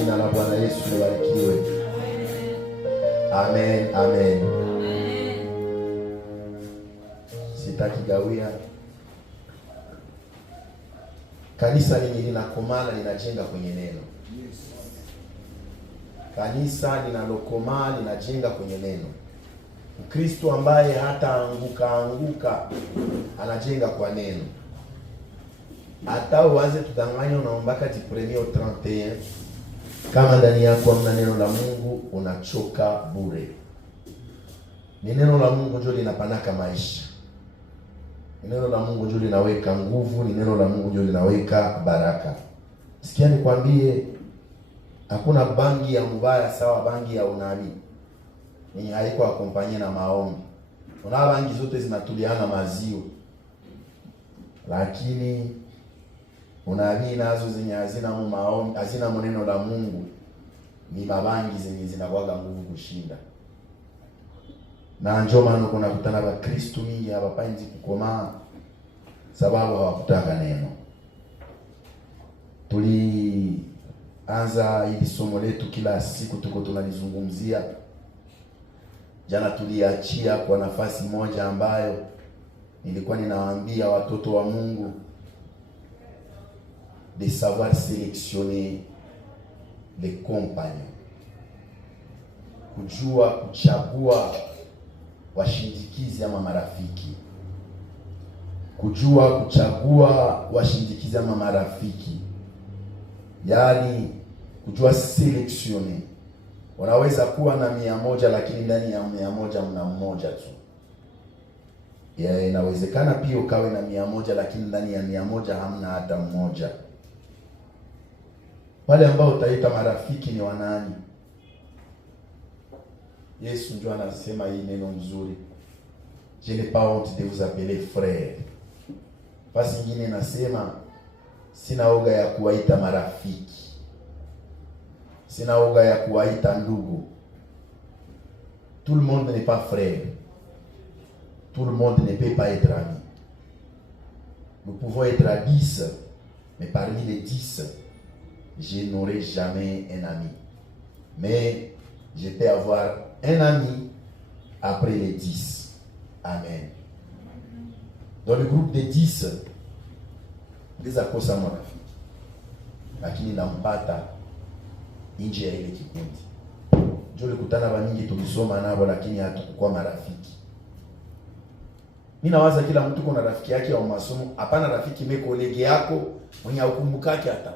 Jina la Bwana Yesu libarikiwe. Amen, amen. Sitaki gawia. Kanisa linakomana linajenga kwenye neno. Kanisa linalokomaa linajenga kwenye neno. Mkristo ambaye hata anguka anajenga kwa neno. Hata uanze tudanganya unaombaka Jipremio 31 kama ndani yako hamna neno la Mungu unachoka bure. Ni neno la Mungu ndio linapanaka maisha. Ni neno la Mungu ndio linaweka nguvu, ni neno la Mungu ndio linaweka baraka. Sikia nikwambie, hakuna bangi ya mbaya sawa bangi ya unabii. Ni haiko akompanye na maombi. Kuna bangi zote zinatuliana mazio. Lakini unabii nazo zenye hazina maombi, hazina neno la Mungu, ni mabangi zenye zinakuwa nguvu kushinda. Na njoo maana kuna kutana na Kristo mingi hawapanzi kukomaa sababu hawakutaka neno. Tulianza hili somo letu kila siku tuko tunalizungumzia. Jana tuliachia kwa nafasi moja ambayo nilikuwa ninawaambia watoto wa Mungu de savoir sélectionner les compagnons. Kujua kuchagua washindikizi ama marafiki. Kujua kuchagua washindikizi ama marafiki. Yaani kujua selectionner. Unaweza kuwa na 100 lakini ndani ya 100 mna mmoja tu. Ya inawezekana pia ukawe na 100 lakini ndani ya 100 hamna hata mmoja. Wale ambao utaita marafiki ni wanani? Yesu ndio anasema hii neno nzuri. Je n'ai pas honte de vous appeler frères. Basi nyingine nasema sina oga ya kuwaita marafiki. Sina oga ya kuwaita ndugu. Tout le monde n'est pas frère. Tout le monde ne peut pas être ami. Nous pouvons être à 10, mais parmi les 10, je n'aurai jamais un ami. Mais je peux avoir un ami après les 10. Amen. Dans le groupe des 10, les akosa marafiki. Lakini nampata nje ya ile kikundi. Njoo kutana baningi tulisoma nabo lakini hatukuwa marafiki. Mimi nawaza kila mtu kuna rafiki yake au masomo, hapana rafiki mimi kolege yako mwenye ukumbukake hata.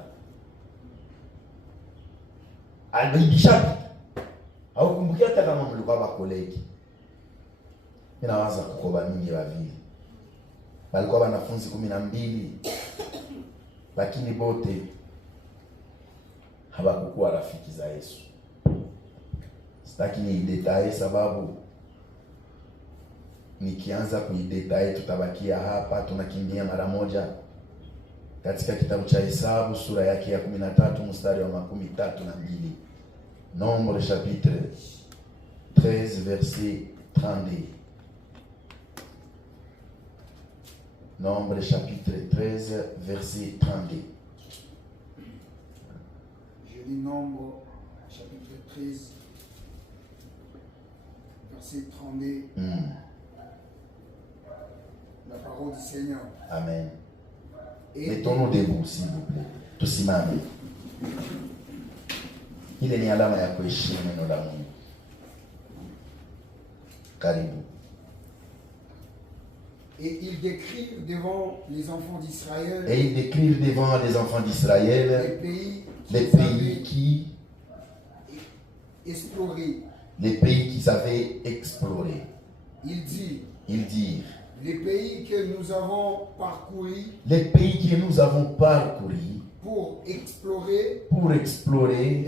Alibishapi. Au kumbukia hata kama mlikuwa ba kolege. Mimi nawaza kukoba mingi wavili. Walikuwa wanafunzi 12 lakini bote hawakuwa rafiki za Yesu. Sitaki ni detail sababu nikianza kuidetail tutabakia hapa tunakimbia mara moja. Katika kitabu cha Hesabu sura yake ya 13 mstari wa 32. Nombre chapitre 13 verset 32. Nombre chapitre 13 verset 32. Je lis Nombre chapitre 13 verset 32. La parole du Seigneur. Amen. Mettons-nous debout s'il vous plaît. Tusimame. Ile ni alama ya kuheshimu neno la Mungu. Karibu. Et ils décrivent devant les enfants d'Israël. Et ils décrivent devant les enfants d'Israël les pays qui explorer. Les pays qu'ils avaient explorés. Ils dirent les pays que nous avons parcourus. Les pays que nous avons parcourus. Pour explorer.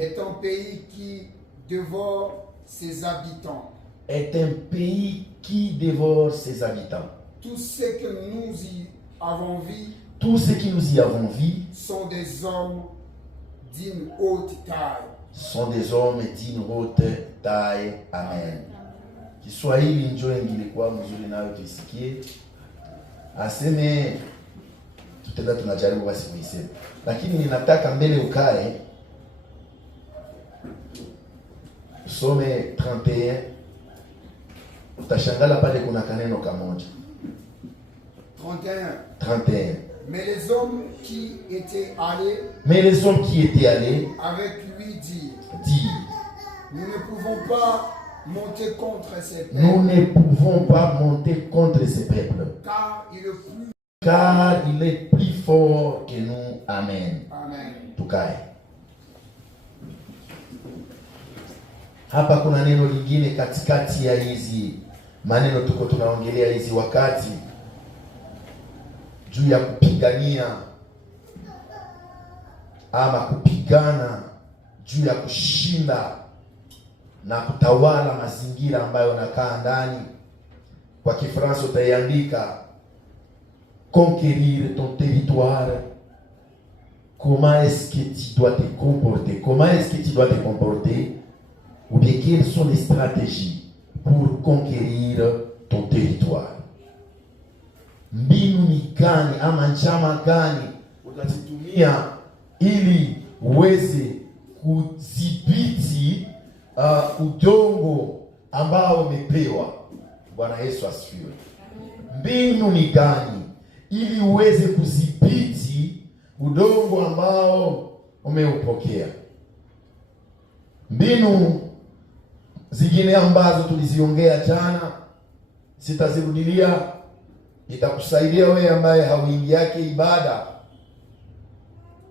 Est un pays qui dévore ses habitants. Est un pays qui dévore ses habitants. Tout ce que nous y avons vu. Tous ceux qui nous y avons vu sont des hommes d'une haute taille. Sont des hommes d'une haute taille. Amen. Kiswahili njoo ingilikuwa mzuri nayo tusikie. Aseme tutenda tunajaribu basi kuisema. Lakini ninataka mbele ukae Tusome 31. Utashangala pale kuna kaneno kamoja. 31. Mais les hommes qui étaient allés avec lui dirent, nous ne pouvons pas monter contre ces peuples. Nous ne pouvons pas monter contre ces peuples. Car il est plus fort que nous. Amen. Amen. Tukae. Hapa kuna neno lingine katikati ya hizi maneno tuko tunaongelea hizi wakati juu ya kupigania ama kupigana juu ya kushinda na kutawala mazingira ambayo nakaa ndani. Kwa Kifaransa utaiandika conquérir ton territoire. Comment est-ce que tu dois te comporter? Comment est-ce que tu dois te comporter? Ou bien quelles sont les stratégies pour conquérir ton territoire? Mbinu ni gani ama njama gani utazitumia ili uweze kudhibiti udongo ambao umepewa? Bwana Yesu asifiwe. Mbinu ni gani ili uweze kudhibiti udongo ambao umeupokea? Mbinu zingine ambazo tuliziongea jana, sitazirudilia. Itakusaidia wewe ambaye hauingi yake ibada,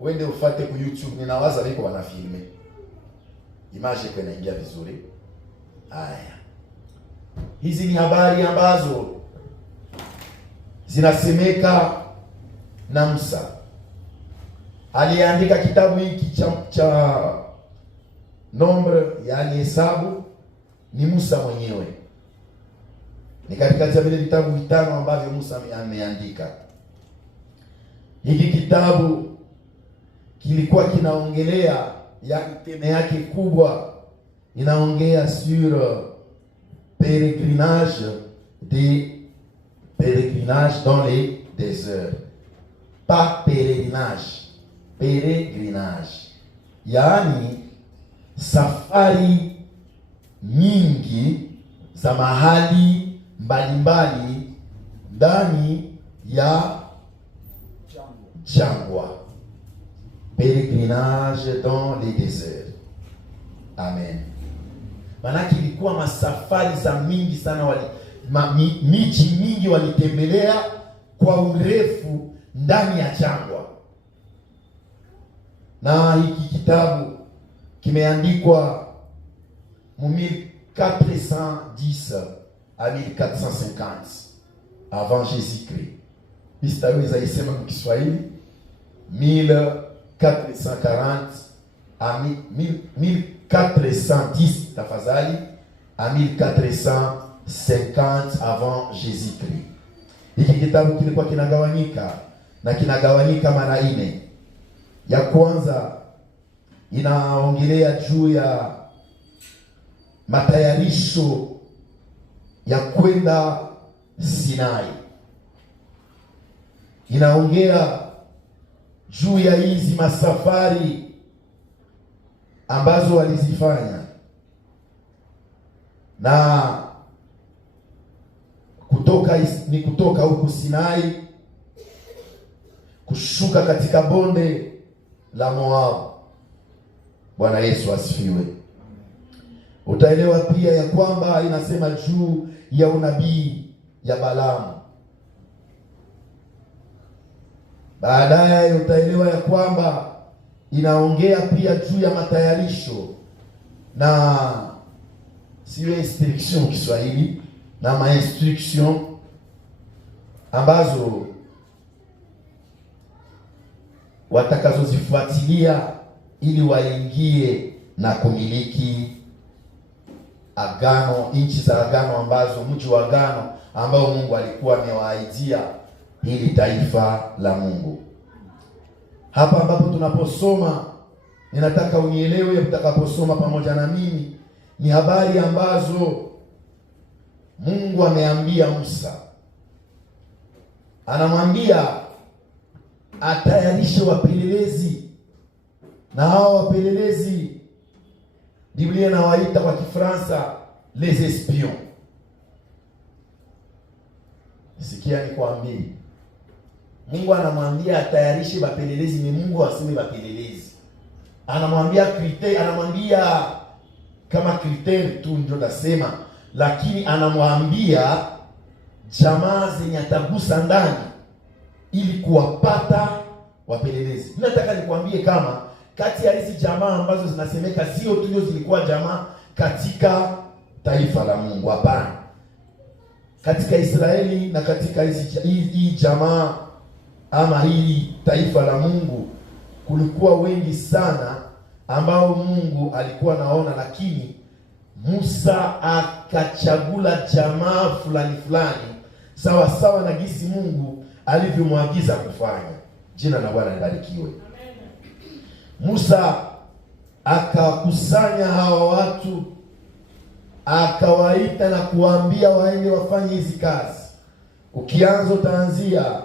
wende ufate ku YouTube. Ninawaza wiko wanafilme image kwa inaingia vizuri. Haya, hizi ni habari ambazo zinasemeka na Musa. Aliandika kitabu hiki cha Nombre, yani hesabu, ni Musa mwenyewe. Ni katikati ya vile vitabu vitano ambavyo Musa ameandika. Hiki kitabu kilikuwa kinaongelea, yani teme yake kubwa inaongea sur pèlerinage dans les déserts. Pas pèlerinage. Yaani safari nyingi za mahali mbalimbali ndani ya jangwa. Pèlerinage dans les déserts. Amen. Manake ilikuwa masafari za mingi sana, miji mingi walitembelea kwa urefu ndani ya jangwa. Na hiki kitabu kimeandikwa mu 1410 à 1450 avant Jésus-Christ. Istaweza isema kwa Kiswahili 1440 à 1410 tafadhali à 1450 avant Jésus-Christ. Hiki kitabu kilikuwa kinagawanyika mara 4. Ya kwanza inaongelea juu ya matayarisho ya kwenda Sinai. Inaongea juu ya hizi masafari ambazo walizifanya, na kutoka huku Sinai kushuka katika bonde la Moabu. Bwana Yesu asifiwe. Utaelewa pia ya kwamba inasema juu ya unabii ya Balaamu. Baadaye utaelewa ya kwamba inaongea pia juu ya matayarisho na siyo instruction Kiswahili, na ma-instruction ambazo watakazozifuatilia ili waingie na kumiliki agano, nchi za agano ambazo, mji wa agano ambao Mungu alikuwa amewaahidia hili taifa la Mungu. Hapa ambapo tunaposoma, ninataka unielewe utakaposoma pamoja na mimi, ni habari ambazo Mungu ameambia Musa. Anamwambia atayarishe wapelelezi, na hao wapelelezi Biblia inawaita kwa Kifaransa les espions. Sikia nikwambie, Mungu anamwambia atayarishe bapelelezi, ni Mungu aseme bapelelezi. Anamwambia critère, anamwambia kama critère tu ndio nasema, lakini anamwambia jamaa zenye atagusa ndani ili kuwapata wapelelezi. Nataka nikwambie kama kati ya hizi jamaa ambazo zinasemeka sio tu zilikuwa jamaa katika taifa la Mungu, hapana. Katika Israeli na katika hii jamaa ama hii taifa la Mungu kulikuwa wengi sana ambao Mungu alikuwa naona, lakini Musa akachagula jamaa fulani fulani sawa sawa na gisi Mungu alivyomwagiza kufanya. Jina la Bwana libarikiwe. Musa akakusanya hawa watu, akawaita na kuambia waende wafanye hizi kazi. Ukianza utaanzia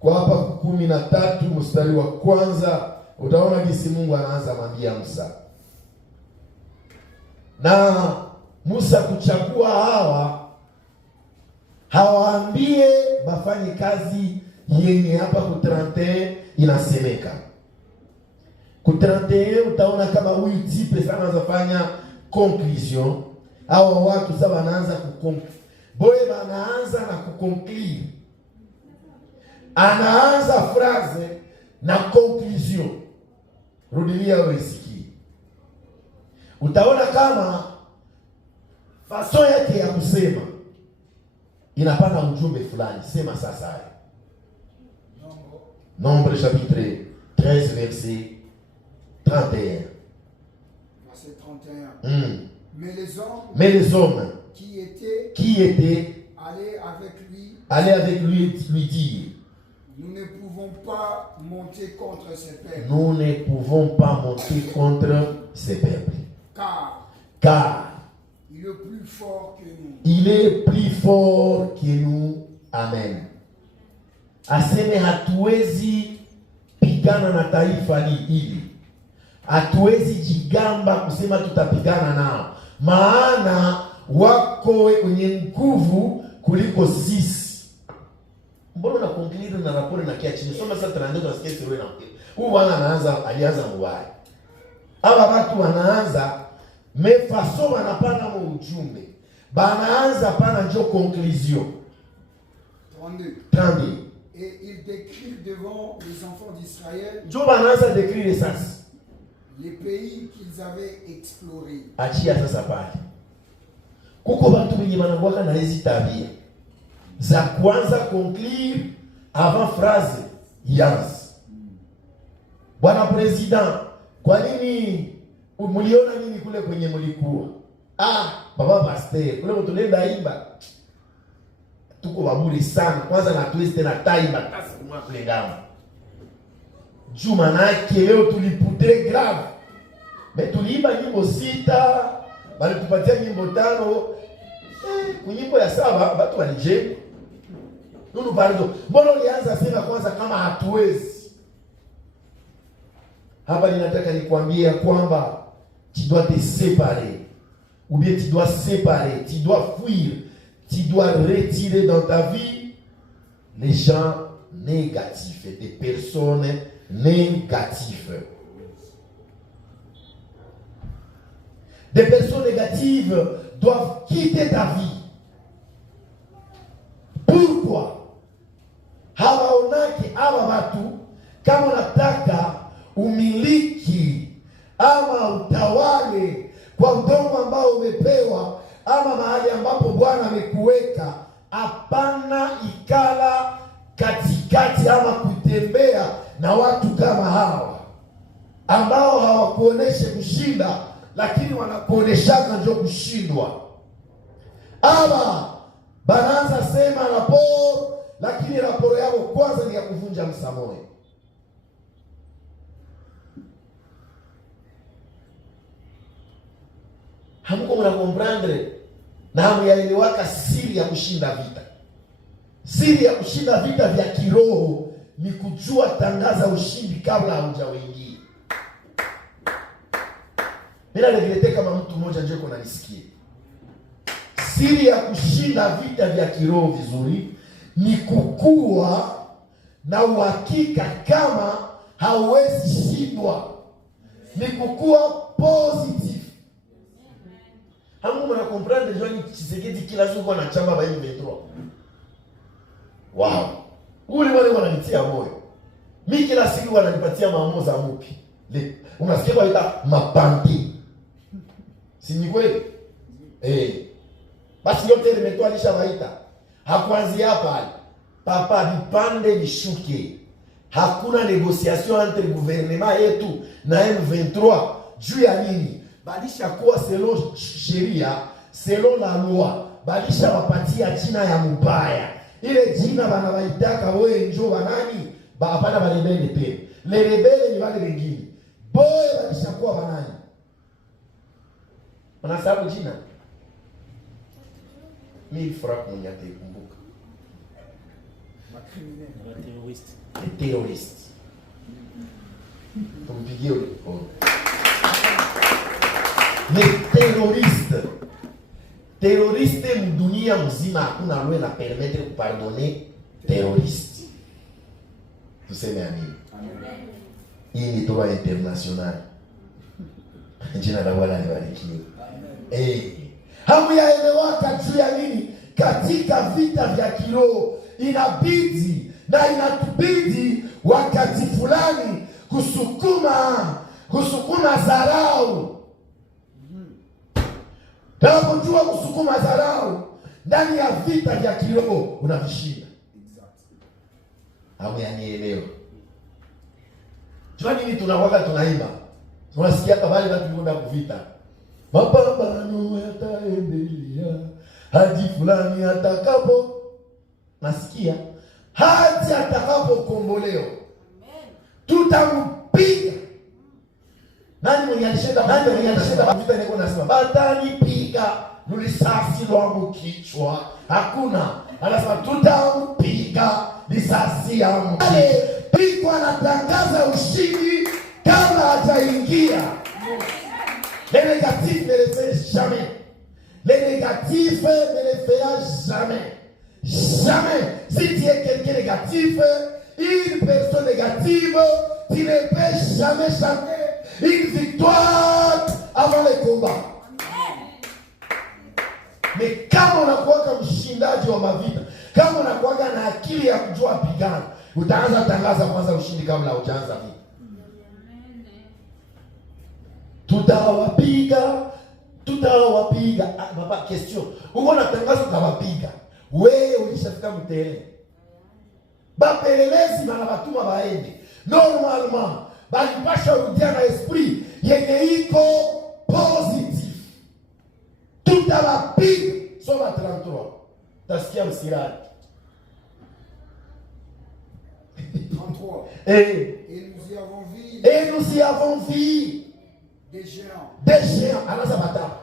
kwa hapa 13 mstari wa kwanza, utaona jinsi Mungu anaanza mwambia Musa. Na Musa kuchagua hawaambie bafanye kazi yenye hapa ku 31 inasemeka. Ku 31 utaona kama huyu tipe sana anafanya conclusion. Hawa watu sasa wanaanza boye wanaanza na kuconclure. Anaanza phrase na conclusion. Rudilia usikie. Utaona kama façon yake ya kusema inapana ujumbe fulani. Sema sasa. Nombre chapitre 13 verset 31. Verset 31. Mais les hommes qui étaient allés avec lui dire, nous ne pouvons pas monter contre ces peuples. Nous ne pouvons pas monter contre ces peuples. Car il est plus fort que nous. Il est plus fort que nous. Amen. Aseme hatuwezi pigana na taifa hili. Hatuwezi jigamba kusema tutapigana nao. Maana wako wenye nguvu kuliko sisi. Mbona na conclure na raporo na kia chini. Soma sasa 32 na skesi wewe na mke. Huyu bwana alianza mbaya. Aba watu wanaanza mefaso wanapana mu ujumbe. Banaanza pana njo conclusion. 32. Et il décrit devant les enfants d'Israël njo banaanza décrire ça. Les pays qu'ils avaient explorés. Achia sasa pale. Kuko watu wenye wanakuwa na hizi tabia za kwanza conclure avant phrase yanze. Bwana president, kwa nini mliona nini kule kwenye mlikuwa? Baba pastor, kule mtulenda imba. Tuko baburi sana. Kwanza na twist na taimba tasi kumwa kule ngama. Juma nake leo tulipute grave. Tuliimba nyimbo 6, bali tupatia nyimbo 5. Kunyimbo ya 7 watu walijenga. Nunu pardon. Mbona ulianza sema kwanza kama hatuwezi? Hapa ninataka nikwambie kwamba tu dois te séparer. Ou bien tu dois séparer, tu dois fuir, tu dois retirer dans ta vie les gens négatifs, des personnes négatives. Des personnes négatives doivent quitter ta vie. Pourquoi? Hawaonake hawa watu kama unataka umiliki ama utawale kwa udongo ambao umepewa ama mahali ambapo Bwana amekuweka. Hapana ikala katikati ama kutembea na watu kama hawa ambao hawakuoneshe kushinda, lakini wanakuoneshaka ndio kushindwa. Ama banaanza sema raporo, lakini raporo yao kwanza ni ya kuvunja msamoe. Hamuko mna comprendre na hamuyaelewaka siri ya kushinda vita. Siri ya kushinda vita vya kiroho ni kujua tangaza ushindi kabla haujaingia. Mimi naregrete kama mtu mmoja nje kuna nisikie. Siri ya kushinda vita vya kiroho vizuri ni kukua na uhakika kama hauwezi shindwa. Ni kukua positive. Hamu mna comprendre Johnny Tshisekedi kila siku anachamba ba M23. Wow. Ule wale wananitia moyo. Mimi kila siku wananipatia maamuzi mpya. Unasikia waita mapandi. Si ni kweli? Basi yote imetoa alishawaita. Hakuanzia hapa. Papa vipande vishuke. Hakuna negotiation entre gouvernement yetu na M23 juu ya nini? Balisha kuwa selon sheria, selon la loi. Balisha wapatia jina ya mubaya. Ile jina bana baitaka wewe njoo banani? Hapana barebele pe. Le rebele ni wale wengine. Boye balisha kuwa banani? Wanasababu jina. Mimi furaha kunyate kumbuka. Les terroristes. Tumpigie ule mkono. Les terroristes. Terroriste mdunia mzima hakuna lwe na permettre kupardonner terroriste. Tuseme amini. Hii ni toba international. Jina la Bwana libarikiwe. Hamu yaelewaka juu ya nini? Katika vita vya kiroho inabidi na inatubidi wakati fulani kusukuma dharau. Tunapojua kusukuma dharau ndani ya vita vya kiroho unavishinda. Hamu yanielewa. Jua nini tunawaka tunaimba. Tunasikia habari za tulikwenda kuvita. Mapambano yataendelea hadi fulani atakapo, nasikia hadi atakapo komboleo. Tutampiga. Nani mwenye alishinda vita niko nasema batanipiga risasi lwangu kichwa. Hakuna. Anasema tutampiga risasi yangu. Pigwa anatangaza ushindi kabla hajaingia. Les négatifs ne les fait jamais. Les négatifs ne les fera jamais. Jamais. Si tu es quelqu'un négatif, une personne négative, tu ne peux jamais chanter une victoire avant le combat. Mais kama unakuwa mshindaji wa mavita, kama unakuwa na akili ya kujua pigana, utaanza tangaza kwanza ushindi kabla hujaanza vita. Tutawapiga. Baba, question. Uko na tangazo utawapiga. Wewe ulishafika mtele. Bapelelezi na batuma baende. Normalement, balipasha rudia na esprit yenye iko positive. Tutawapiga. Soma 33. Tasikia msirani. 33. Et nous y avons vu des géants. Anazabata.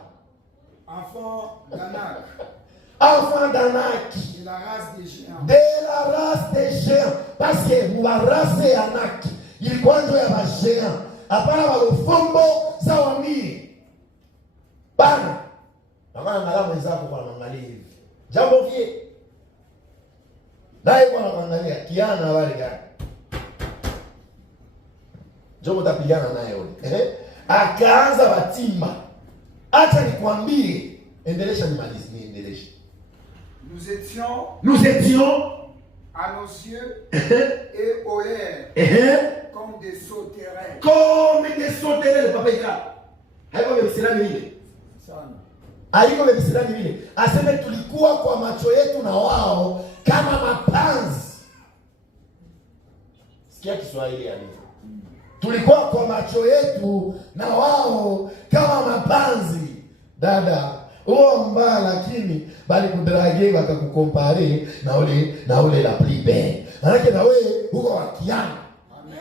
Enfants d'Anak. De la race des géants. Parce que la race Anak, il kwanzo ya ba géants. Apana ba lofombo sawa mimi. Bana. Bana ngala mwenzako kwa mangalia hivi. Jambo vie. Naye kwa mangalia kiana wale gani. Jomo tapigana naye yule. Akaanza batimba. Acha nikwambie, endelesha nimalize niendeleshe. Nous étions à nos yeux et aux lèvres comme des sauterelles. Papa ika. Haiko mbisilani vile. Sana. Haiko mbisilani vile. Aseme tulikuwa kwa macho yetu na wao kama mapanzi. Sikia Kiswahili yani. Tulikuwa kwa macho yetu na wao kama mapanzi. Dada, mbaya lakini bali kudrage wakakukompare na ule la plus belle. Manake na wewe uko wakiana. Amen.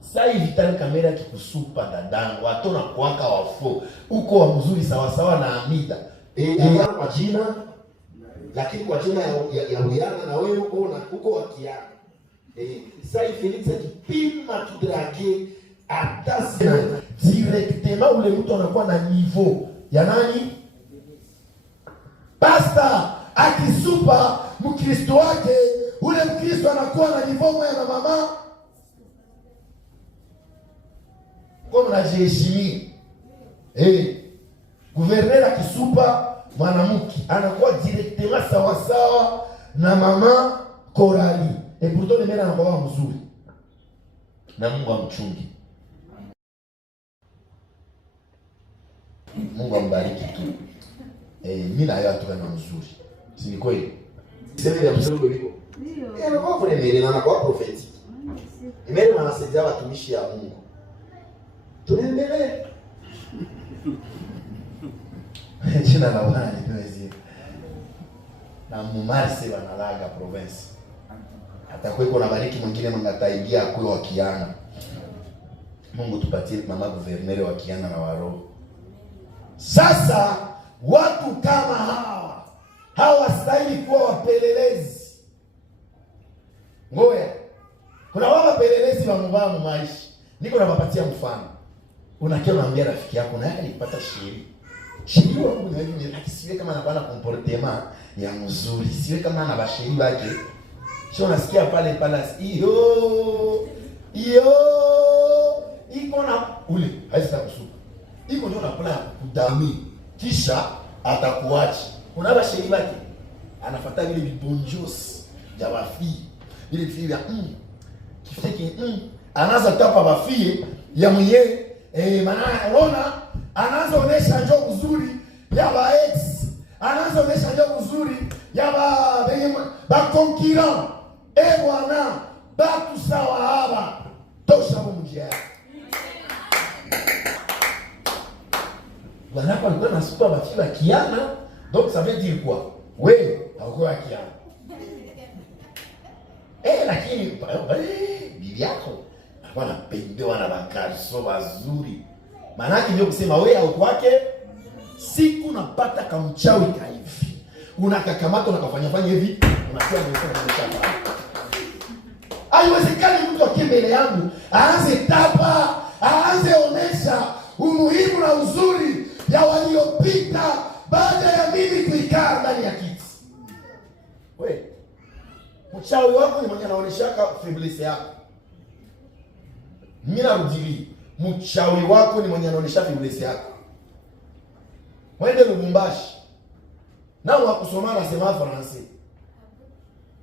Sasa hivi tani kamera kikusupa dadangu, watu na kuwaka wafo. Uko wa mzuri sawa sawa na Amida. Kwa jina lakini kwa jina ya Uyana na wewe uko wakiana. Sasa Felix akipima tudrage atasi directement ule mtu anakuwa na niveau ya nani? Pasta akisupa Mkristo wake, ule Mkristo anakuwa na niveau moja na mama. Kwa mnajiheshimia. Gouverneur akisupa mwanamke anakuwa directement sawa sawa na mama Korali. Et pourtant le mera anakuwa mzuri. Na Mungu amchungi. Mungu ambariki tu. Mimi na yeye atoka mzuri. Si ni kweli? Sema ya mzuri uliko. Ndio. Kwa vile mimi na kwa prophetic. Mimi na nasaidia watumishi ya Mungu. Tuendelee. Jina la Bwana lipewe. Na mumarse wanalaga province. Atakuwa na bariki mwingine mngataingia kwa wakiana. Mungu tupatie mama gouverneur wa Kiana na Waro. Sasa watu kama hawa hawastahili kuwa wapelelezi. Ngoja. Kuna wapelelezi wa mbaya maisha. Niko nawapatia mfano. Unakiwa unaambia rafiki yako na yeye alipata shiri. Shiri wangu na yeye akisiwe kama anapana comportement ya mzuri. Siwe kama ana bashiri wake. Sio nasikia pale iyo iko na ule haisa kusuka. Iko ndio nakula kudami. Kisha atakuacha. Kuna bashiri wake. Anafuata vile vibonjos ya wafi. Vile vile kifiki anaanza tapa bafie ya mwenyewe maana unaona anaanza onesha njoo uzuri ya ba ex, anaanza onesha njoo uzuri ya ba concurrent bwana batu sawa hapa tosha mumjia bwana kwa alikuwa na super bafie ya Kiana, donc ça veut dire quoi? Wewe hauko Kiana. Lakini bibi yako wanapendwa na makarso wazuri. Maana yake ndio kusema wewe au kwake siku napata kamchawi kaivi. Unakakamata unakafanya hivi, unakuwa umesema. Haiwezekani mtu akimbele yangu aanze tapa, aanze onesha umuhimu na uzuri ya waliopita baada ya mimi kuikaa ndani ya kiti. Wewe mchawi wako ni mwenye anaoneshaka faiblesse yako. Mimi narudili, mchawi wako ni mwenye anaonesha faiblesse yako. Wende Lubumbashi. Na wakusoma na sema Francais.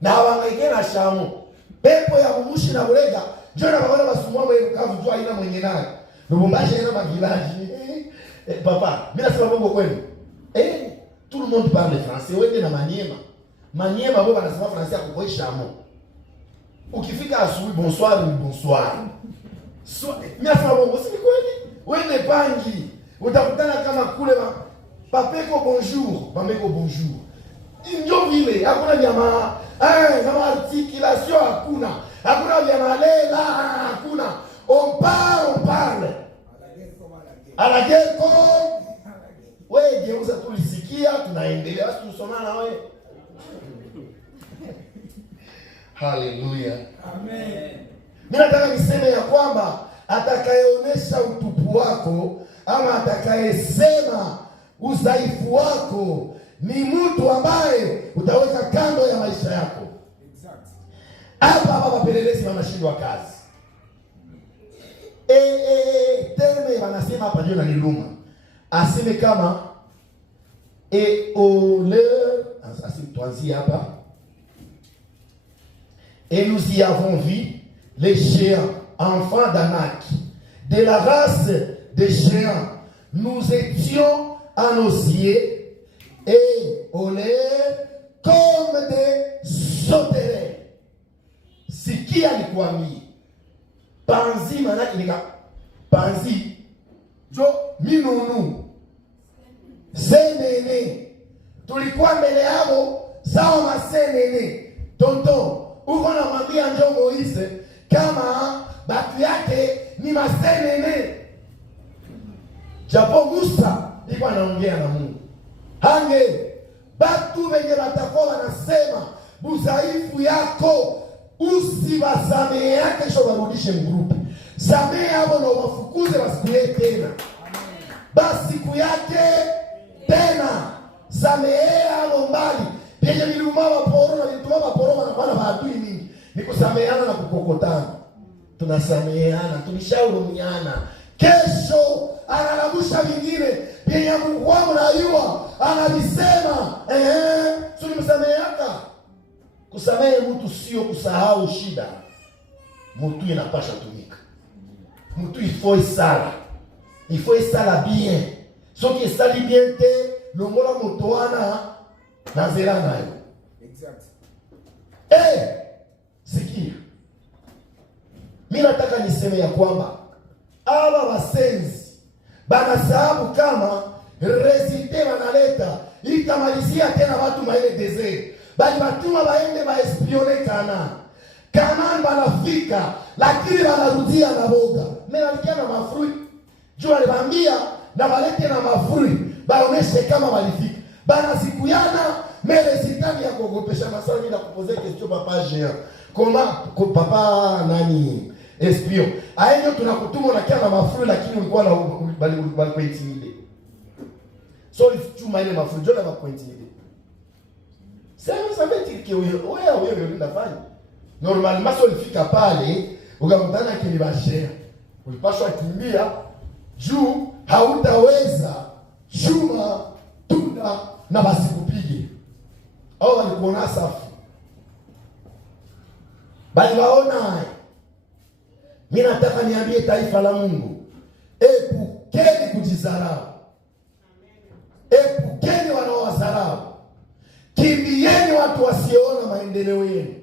Na wangaike na shamo. Pepo ya Bubushi na Bulega, njoo na baba basumwa mwe Bukavu tu aina mwenye naye. Lubumbashi ina magilaji. Papa, mimi nasema bongo kwenu. Tout le monde parle français, wende na Maniema. Maniema baba anasema Francais akukoi shamo. Ukifika asubuhi bonsoir ni bonsoir. Mimi nasema bongo si kweli? Wende Pangi. Utakutana kama kule papeko bonjour, mameko bonjour. Ndio vile, hakuna jamaa. Kama articulation hakuna. Hakuna jamaa lela, hakuna. On parle. À la guerre comme wewe geuza tulisikia tunaendelea basi tusomana wewe. Hallelujah. Amen. Mimi nataka niseme ya kwamba atakayeonesha utupu wako ama atakayesema udhaifu wako ni mtu ambaye utaweka kando ya maisha yako. Exact. Hapa wapelelezi wanashindwa kazi. Terme wanasema hapa ndio niluma. Aseme kama aseme tuanzie hapa. Et nous y avons vu les géants, enfants d'Anak, de la race des géants. Nous étions en osier et au lait comme des sauterelles. Sikia nikwambie. Panzi manaki nika panzi jo minunu senene tulikuwa mbele yao sawa masenene tonton uko na mwambia njoo Moise kama batu yake ni masenene japo Musa alikuwa anaongea na Mungu hange batu wenye watakuwa wanasema udhaifu yako usiwasamehe yake sio warudishe mgrupu Samehe hapo na wafukuze wasikuye tena. Basi siku yake tena. Samehe hapo mbali. Penye viluma waporo na vilituma waporo wanakuwa na maadui mingi. Ni kusameheana na kukokotana. Tunasameheana, tulishahurumiana. Kesho analabusha vingine penye Mungu wangu najua anavisema. Tulimsameheaka. Kusamehe mtu sio kusahau shida. Mtu inapasha tumika. Mtu ifoi sala. Ifoi sala bien. Soki esali bien te longola motoana na zera nayo. Exact. Sikia. Mimi nataka niseme ya kwamba aba wasenzi banasahabu kama resite wanaleta itamalizia tena watu maile desert. Bali batuma baende baespione Kanaan banafika lakini banarudia na boga. Mimi nalikia na mafrui. Jua alibambia na balete na mafrui. Baoneshe kama walifika. Bana sikuyana mele sitani ya kuogopesha maswali bila kupoze question papa géant. Comment papa nani espion. Aenyo tunakutuma na kia na mafrui lakini ulikuwa na bali kuintimide. So ifutuma ile mafrui jona ba kuintimide. Ça veut dire que wewe unafanya. Normalement ulifika pale ukamtana kilibashia. Ulipaswa kimbia juu hautaweza chuma tunda na basikupige. Au walikuona safu. Bali waona. Mimi nataka niambie taifa la Mungu, epukeni kujizarau. Epukeni wanaowazarau. Kimbieni watu wasioona maendeleo yenu.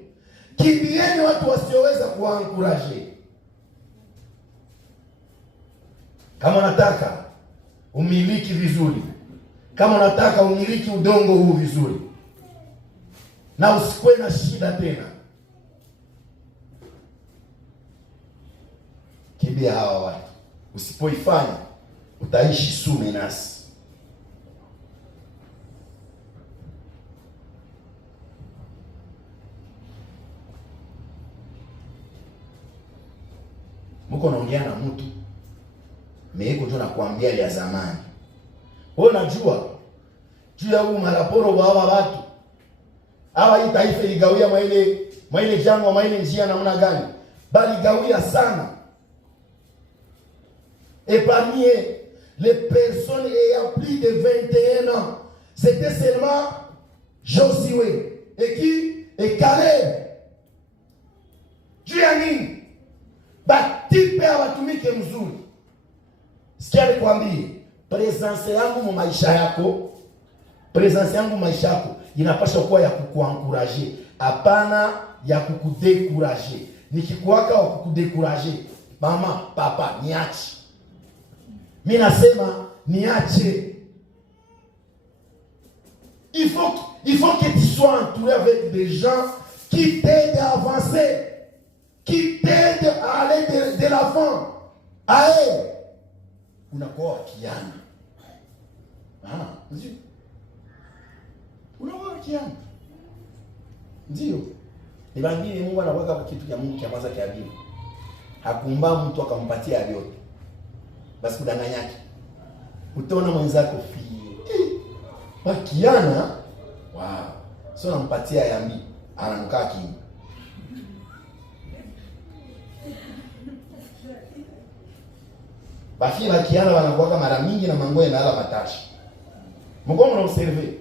Kimbieni watu wasioweza kuankuraje. Kama unataka umiliki vizuri, kama unataka umiliki udongo huu vizuri, na usikwe na shida tena, kimbia hawa watu. Usipoifanya utaishi sume nasi. Muko naongea na mtu meeko tu nakwambia ya zamani. Wewe unajua juu ya huu maraporo wa hawa watu. Hawa hii taifa iligawia maile jangwa maile njia namna gani? Bali gawia sana. Et parmi les personnes ayant plus de 21 ans, c'était seulement Josué et qui? Et Caleb. Juu ya nini? Batipe awatumike mzuri. Sikia nikwambie, presence yangu mu maisha yako, presence yangu maisha yako inapaswa kuwa ya kukuankuraje, hapana ya kukudekuraje. Nikikuwaka wa kukudekuraje, mama, papa, niache. Mimi nasema niache. Il faut que tu sois entouré avec des gens qui t'aident à avancer, qui t'aident à aller de l'avant. Aye. Unakuwa kiana. Ndio. Unakuwa kiana. Ndio. Ibangine Mungu anaweka kitu cha Mungu cha kwanza kia Biblia. Hakumba mtu akampatia vyote. Basi kudanganyaki. Utaona mwenzako kiana. Wow. Sio nampatia yambi, ananukaa kingi. Bafia la kiana wanakuwa mara mingi na mangoe na ala matashi. Mko mna observe.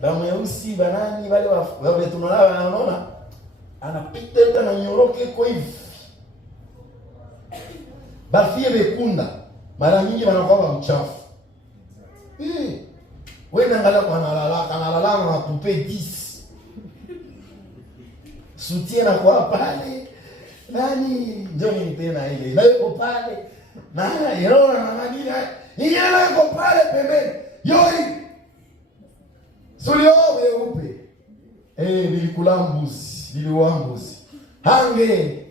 Damu ya usi banani wale tunalala wanaona anapita hata na nyoroke kwa hivi. Bafia bekunda mara mingi wanakuwa mchafu. Wewe ngala kwa analala na tupe 10. Soutien na kwa pale. Nani ndio ni tena ile. Na yuko pale. Na yero na manini. Yeye yuko pale pembeni. Yoi. Sulio weupe. Nilikula mbuzi, niliua mbuzi. Hange.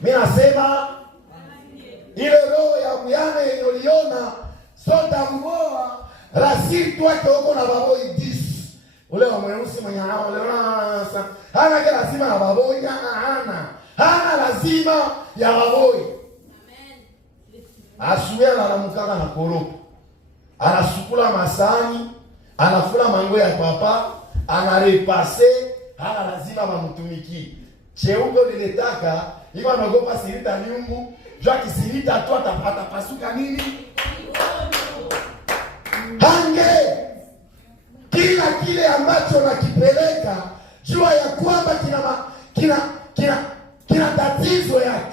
Mimi nasema ile roho ya Bwana iliyoliona sota mboa rasili twake huko na baboi 10. Ule wa mweusi mwenye hao ule hana kila lazima na baboi hana. hana lazima ya maboi. Asubuhi analamukaka na koropo, anasukula masani, anafula mango ya papa, anarepase, hana lazima mamutumiki. Cheupe liletaka, iko anagopa sirita nyumbu, jua kisirita tu atapasuka nini? Hange kila kile ambacho nakipeleka, jua ya kwamba kina tatizo yake.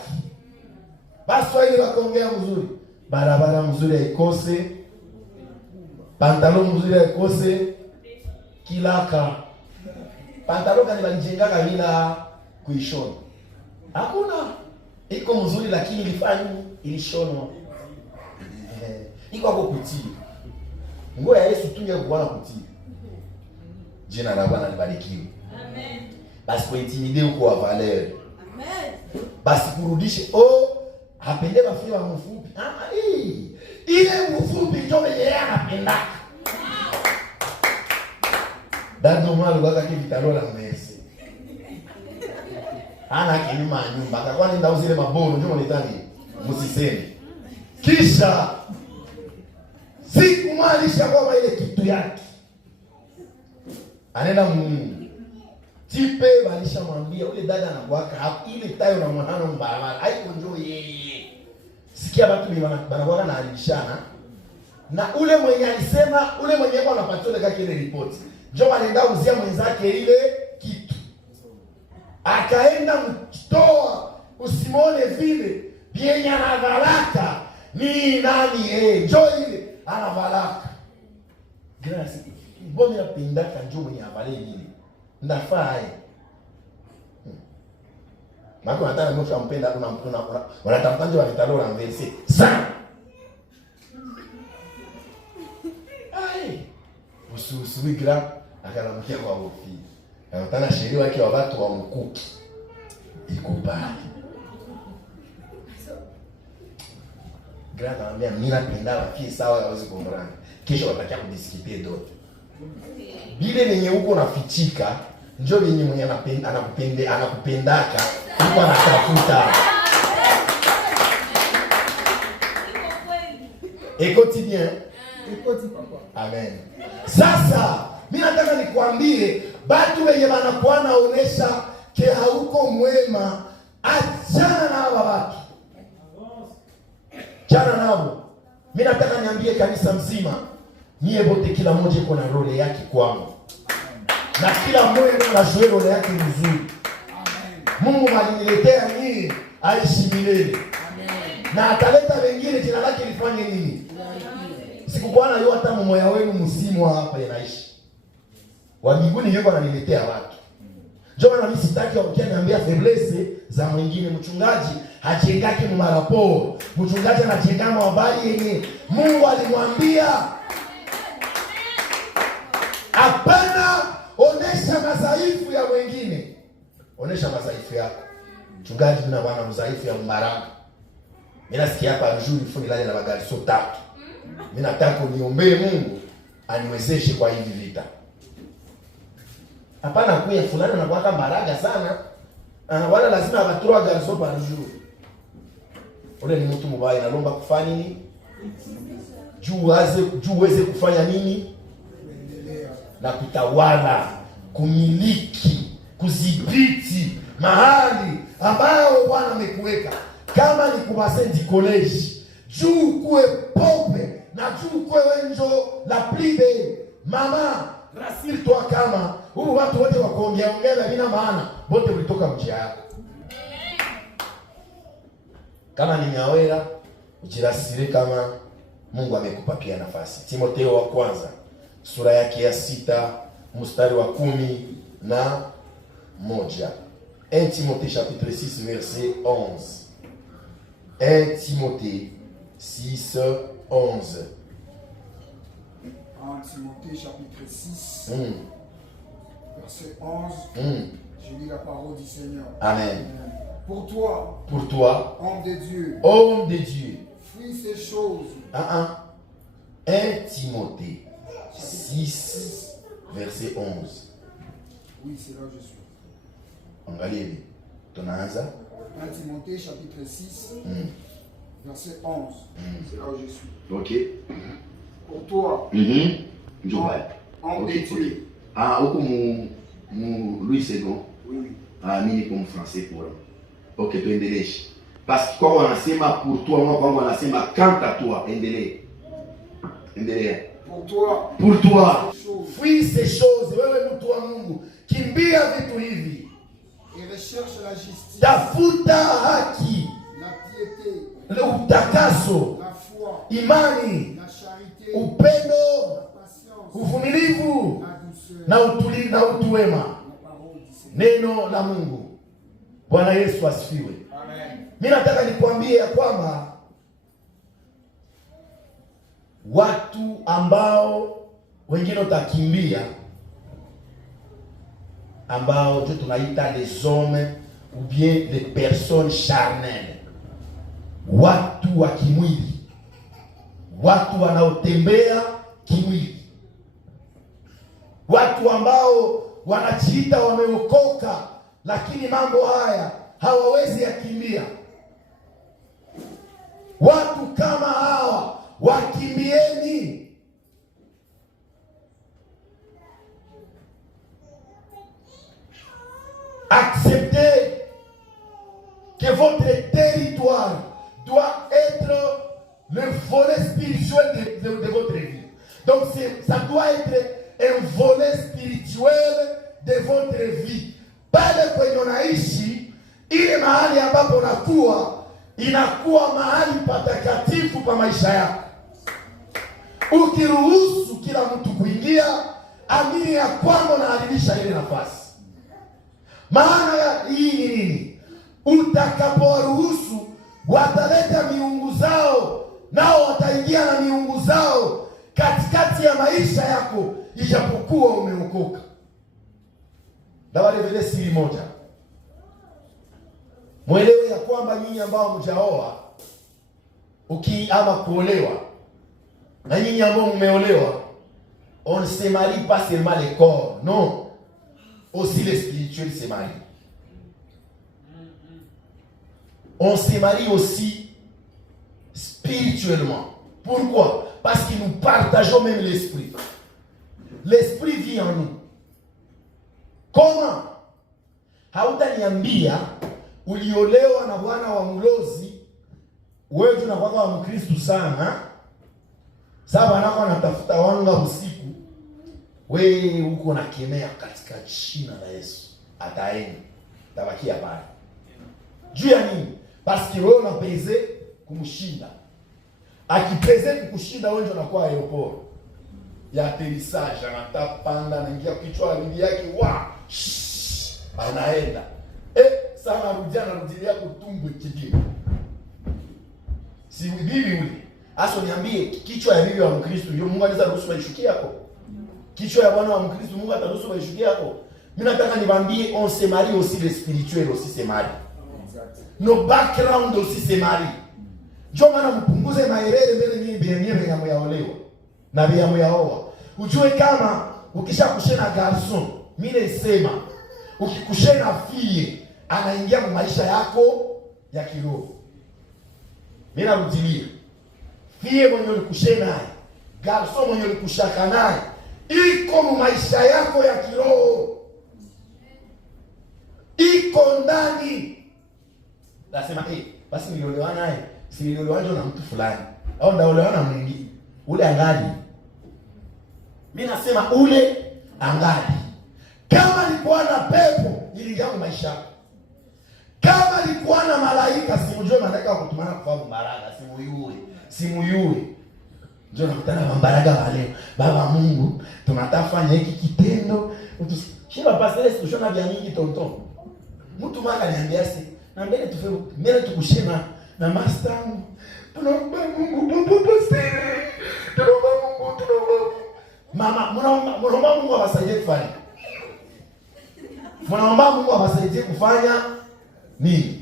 Basi wale wakaongea mzuri, barabara mzuri haikose, pantalon mzuri haikose, kilaka pantalon kani banjengaka bila kuishona. Hakuna iko mzuri lakini ilifanya ilishonwa. Iko hapo kutii. Nguo ya Yesu tunge kuona kutii. Jina la Bwana libarikiwe. Amen. Basi kuintimide uko wa valeur. Amen. Basi kurudishe hapende bafie wa mfupi. Ile mfupi ndio yeye anapenda. Dado mwa lugha yake vitalola mesi. Ana kinima nyumba. Akakuwa nenda uzile mabono ndio mletani. Msiseme. Kisha siku malisha kwa ile kitu yake. Anaenda tipe balisha mwambia ule dada anakuwaka ile tayo na mwanano mbarabara haiko njoo yeye. Sikia watu banakuwaka na alishana. Na ule mwenye alisema ule mwenye kwa anapatiwa kaka ile report. Njoo anaenda uzia mwenzake ile kitu. Akaenda mtoa usimone vile bienya na baraka ni nani njoo ile anavalaka. Gracias. Mbona napenda kanjo mwenye avale nini? Ndafaa Mako nataka mtu ampenda wanatampanjo wa vitalo la mverse. Sana. Usuwi gra akalamkia kwa wofi. Anataka sheria wake wa watu wa mkuki. Ikubali. Gra anamwambia mimi napenda waki sawa hawezi kumrani. Kesho watakia kudiskite dote. Bile nenye huko nafichika njoo yenye mwenye anakupendaka huko anatafuta. Écoute bien. Écoute papa. Amen. Sasa mimi nataka nikwambie watu wenye wanakuwa naonesha ke hauko mwema, achana na hawa watu. Achana nao. Mimi nataka niambie kanisa mzima, nyie bote kila mmoja iko na role yake kwangu. Na kila mmoja anajua role yake nzuri. Mungu aliniletea nyinyi aishi milele. Na ataleta wengine jina lake lifanye nini? Sikukuwa na hata mmoja wenu msimu hapa inaishi. Wa mbinguni yuko ananiletea watu. Njoo na mimi sitaki wakiniambia faiblesse za mwingine. Mchungaji hajengaki marapo. Mchungaji anajenga habari yenye Mungu alimwambia. Hapana, onesha madhaifu ya wengine. Onesha madhaifu yako. Mchungaji mna bwana mdhaifu ya mbaraka. Mimi nasikia hapa nzuri fundi lale na magari so tatu. Mimi nataka niombee Mungu aniwezeshe kwa hivi vita. Hapana kuya fulani na kwaka mbaraga sana. Wala lazima abatura gari so par jour. Ule ni mtu mbaya analomba kufanya nini? Juu uweze kufanya nini? Na kutawala, kumiliki, kudhibiti mahali ambao Bwana amekuweka. Kama ni kubasendi college, juu kuwe pope na juu kuwe wenjo la plibe. Mama, rassure-toi kama huu watu wote wakuongea bila maana, wote ulitoka njia yako. Kama ni nyawera, ujirasire kama Mungu amekupa pia nafasi. Timotheo wa kwanza sura yake ya 6 mstari wa 11. 1 Timothée chapitre 6 verset 11. 1 Timothée 6 11. 1 Timothée chapitre 6 verset 11. Je lis la parole du Seigneur. Amen. Pour toi, homme de Dieu, fuis ces choses. 1 Timothée 6 verset 11. Oui, c'est là que je suis. Angalie, tunaanza 1 Timothée chapitre 6, verset 11. C'est là où je suis. Ok. Pour toi, homme de Dieu. Ah, au Louis II. Oui. Ah, mini comme français pour eux. Ok, tu endelee. Parce que quand on a pour toi, moi, quand on a quant à toi, endelee. Pour toi. Pour toi. Fuis ces choses. Wewe mtu wa Mungu. Kimbia vitu hivi. Et recherche la justice. Tafuta haki. La piété. Utakaso. La foi. Imani. La charité. Upendo. La patience. Uvumilivu. La douceur. Na utulivu na utu wema. La parole du Seigneur. Neno la Mungu. Bwana Yesu asifiwe. Amen. Mimi nataka nikwambie ya kwamba watu ambao wengine utakimbia, ambao tu tunaita les hommes ou bien les personnes charnelles, watu wa kimwili, watu wanaotembea kimwili, watu ambao wanajiita wameokoka, lakini mambo haya hawawezi yakimbia. Watu kama hawa wakimbieni. Acceptez que votre territoire doit être le volet spirituel de votre vie. Donc ça doit être un volet spirituel de votre vie. Pale kwenye unaishi, ile mahali ambapo unakuwa inakuwa mahali patakatifu pa maisha yako. Ukiruhusu kila mtu kuingia, amini ya kwamba unaadhimisha ile nafasi. Maana hii ni nini? Utakaporuhusu, wataleta miungu zao, nao wataingia na miungu zao katikati ya maisha yako, ijapokuwa umeokoka. Dawali vile siri moja. Mwelewe ya kwamba nyinyi ambao mjaoa ama kuolewa, na nyinyi ambao mmeolewa, on ne se marie pas seulement le corps, non, aussi le spirituel se marie. On se marie aussi spirituellement. Pourquoi? Parce que nous partageons même l'esprit. L'esprit vit en nous. Comment? Hautaniambia uliolewa na bwana wa mlozi, wewe tunakuwa wa Mkristo sana. Sasa wanako wanatafuta wanga usiku, wewe uko nakemea katika jina la Yesu, ataenda tabakia pale. Juu ya nini? Parce que wewe unapeze kumshinda. Akipeze kukushinda, wewe ndio unakuwa aeroport ya atterrissage, anatapanda anaingia kichwa bibi yake, wa anaenda sana rudia kutumbwe kidini. Si bibi ule. Aso niambie, kichwa ya bibi wa Mkristo ndio Mungu anaweza ruhusu baishukie hapo. Kichwa ya bwana wa Mkristo Mungu ataruhusu baishukie hapo. Mimi nataka niwaambie, on se marie aussi le spirituel aussi se marie. No background aussi se marie. Njoo maana mpunguze maelele mbele nyinyi bienyewe ya myaolewa na bia myaoa. Ujue kama ukishakushena garçon, mimi nasema ukikushena fille anaingia kwa maisha yako ya kiroho. Mimi narudilia. Fille mwenye ulikushena naye, garçon mwenye ulikushaka naye, iko mu maisha yako ya kiroho. Iko ndani. Nasema basi niliolewa naye, si niliolewa na mtu fulani. Au ndaolewa na mwingine. Ule angali. Mimi nasema ule angali. Kama alikuwa na pepo, iliingia kwa maisha yako. Kama alikuwa na malaika, simujue malaika wa kutumana kufahamu baraka, simuyue. Njoo nakutana na mbaraga wale. Baba Mungu, tunatafanya hiki kitendo. Shiba pastor tushona vya nyingi tonton. Mtu maka niambia na mbele tukushema na master. Tunaomba Mungu baba pastor. Tunaomba Mungu. Mama, munaomba Mungu awasaidie kufanya. Munaomba Mungu awasaidie kufanya nini?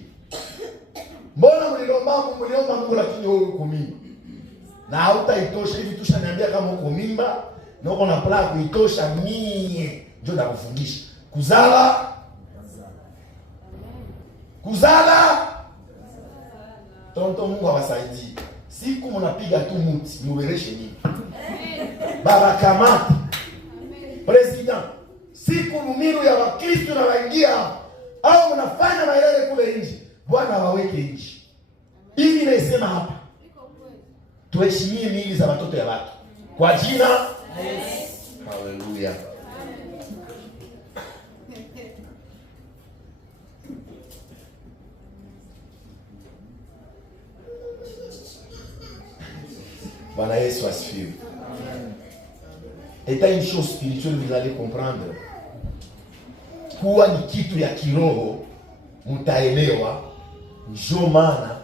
Mbona mliomba Mungu lakini wewe uko mimba? Na hautaitosha hivi tushaniambia kama uko mimba na uko na plan kuitosha mie ndio ndakufungisha. Kuzala Kuzala. Tonto Mungu awasaidie. Siku mnapiga tu muti, mubereshe nini? Baba kamata. President, siku mumiru ya Wakristo na waingia au mnafanya maelele kule nje, Bwana waweke nje. Hivi nasema hapa. Tuheshimie miili za watoto ya watu. Kwa jina Haleluya. Bwana Yesu asifiwe. État une chose spirituelle, vous allez comprendre. Kuwa ni kitu ya kiroho, mtaelewa. Ndio maana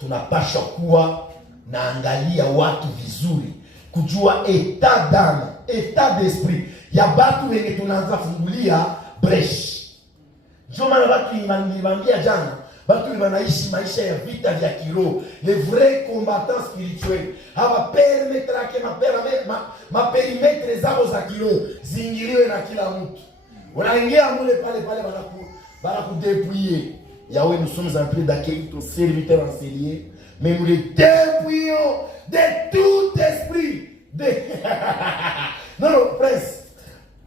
tunapaswa kuwa naangalia watu vizuri, kujua état d'âme, état d'esprit ya watu wenye tunaanza fungulia breche. Ndio maana watu niwaambia jana, watu wanaishi maisha ya vita vya kiroho, les vrais combattants spirituels. Hapa permettra que ma perimetre zao za kiroho zingiliwe na kila mtu. Unaingia mule pale banakudépouiller. Yahweh, nous sommes en train d'accueillir ton serviteur enseigné, mais nous le dépouillons de tout esprit. Non, prince.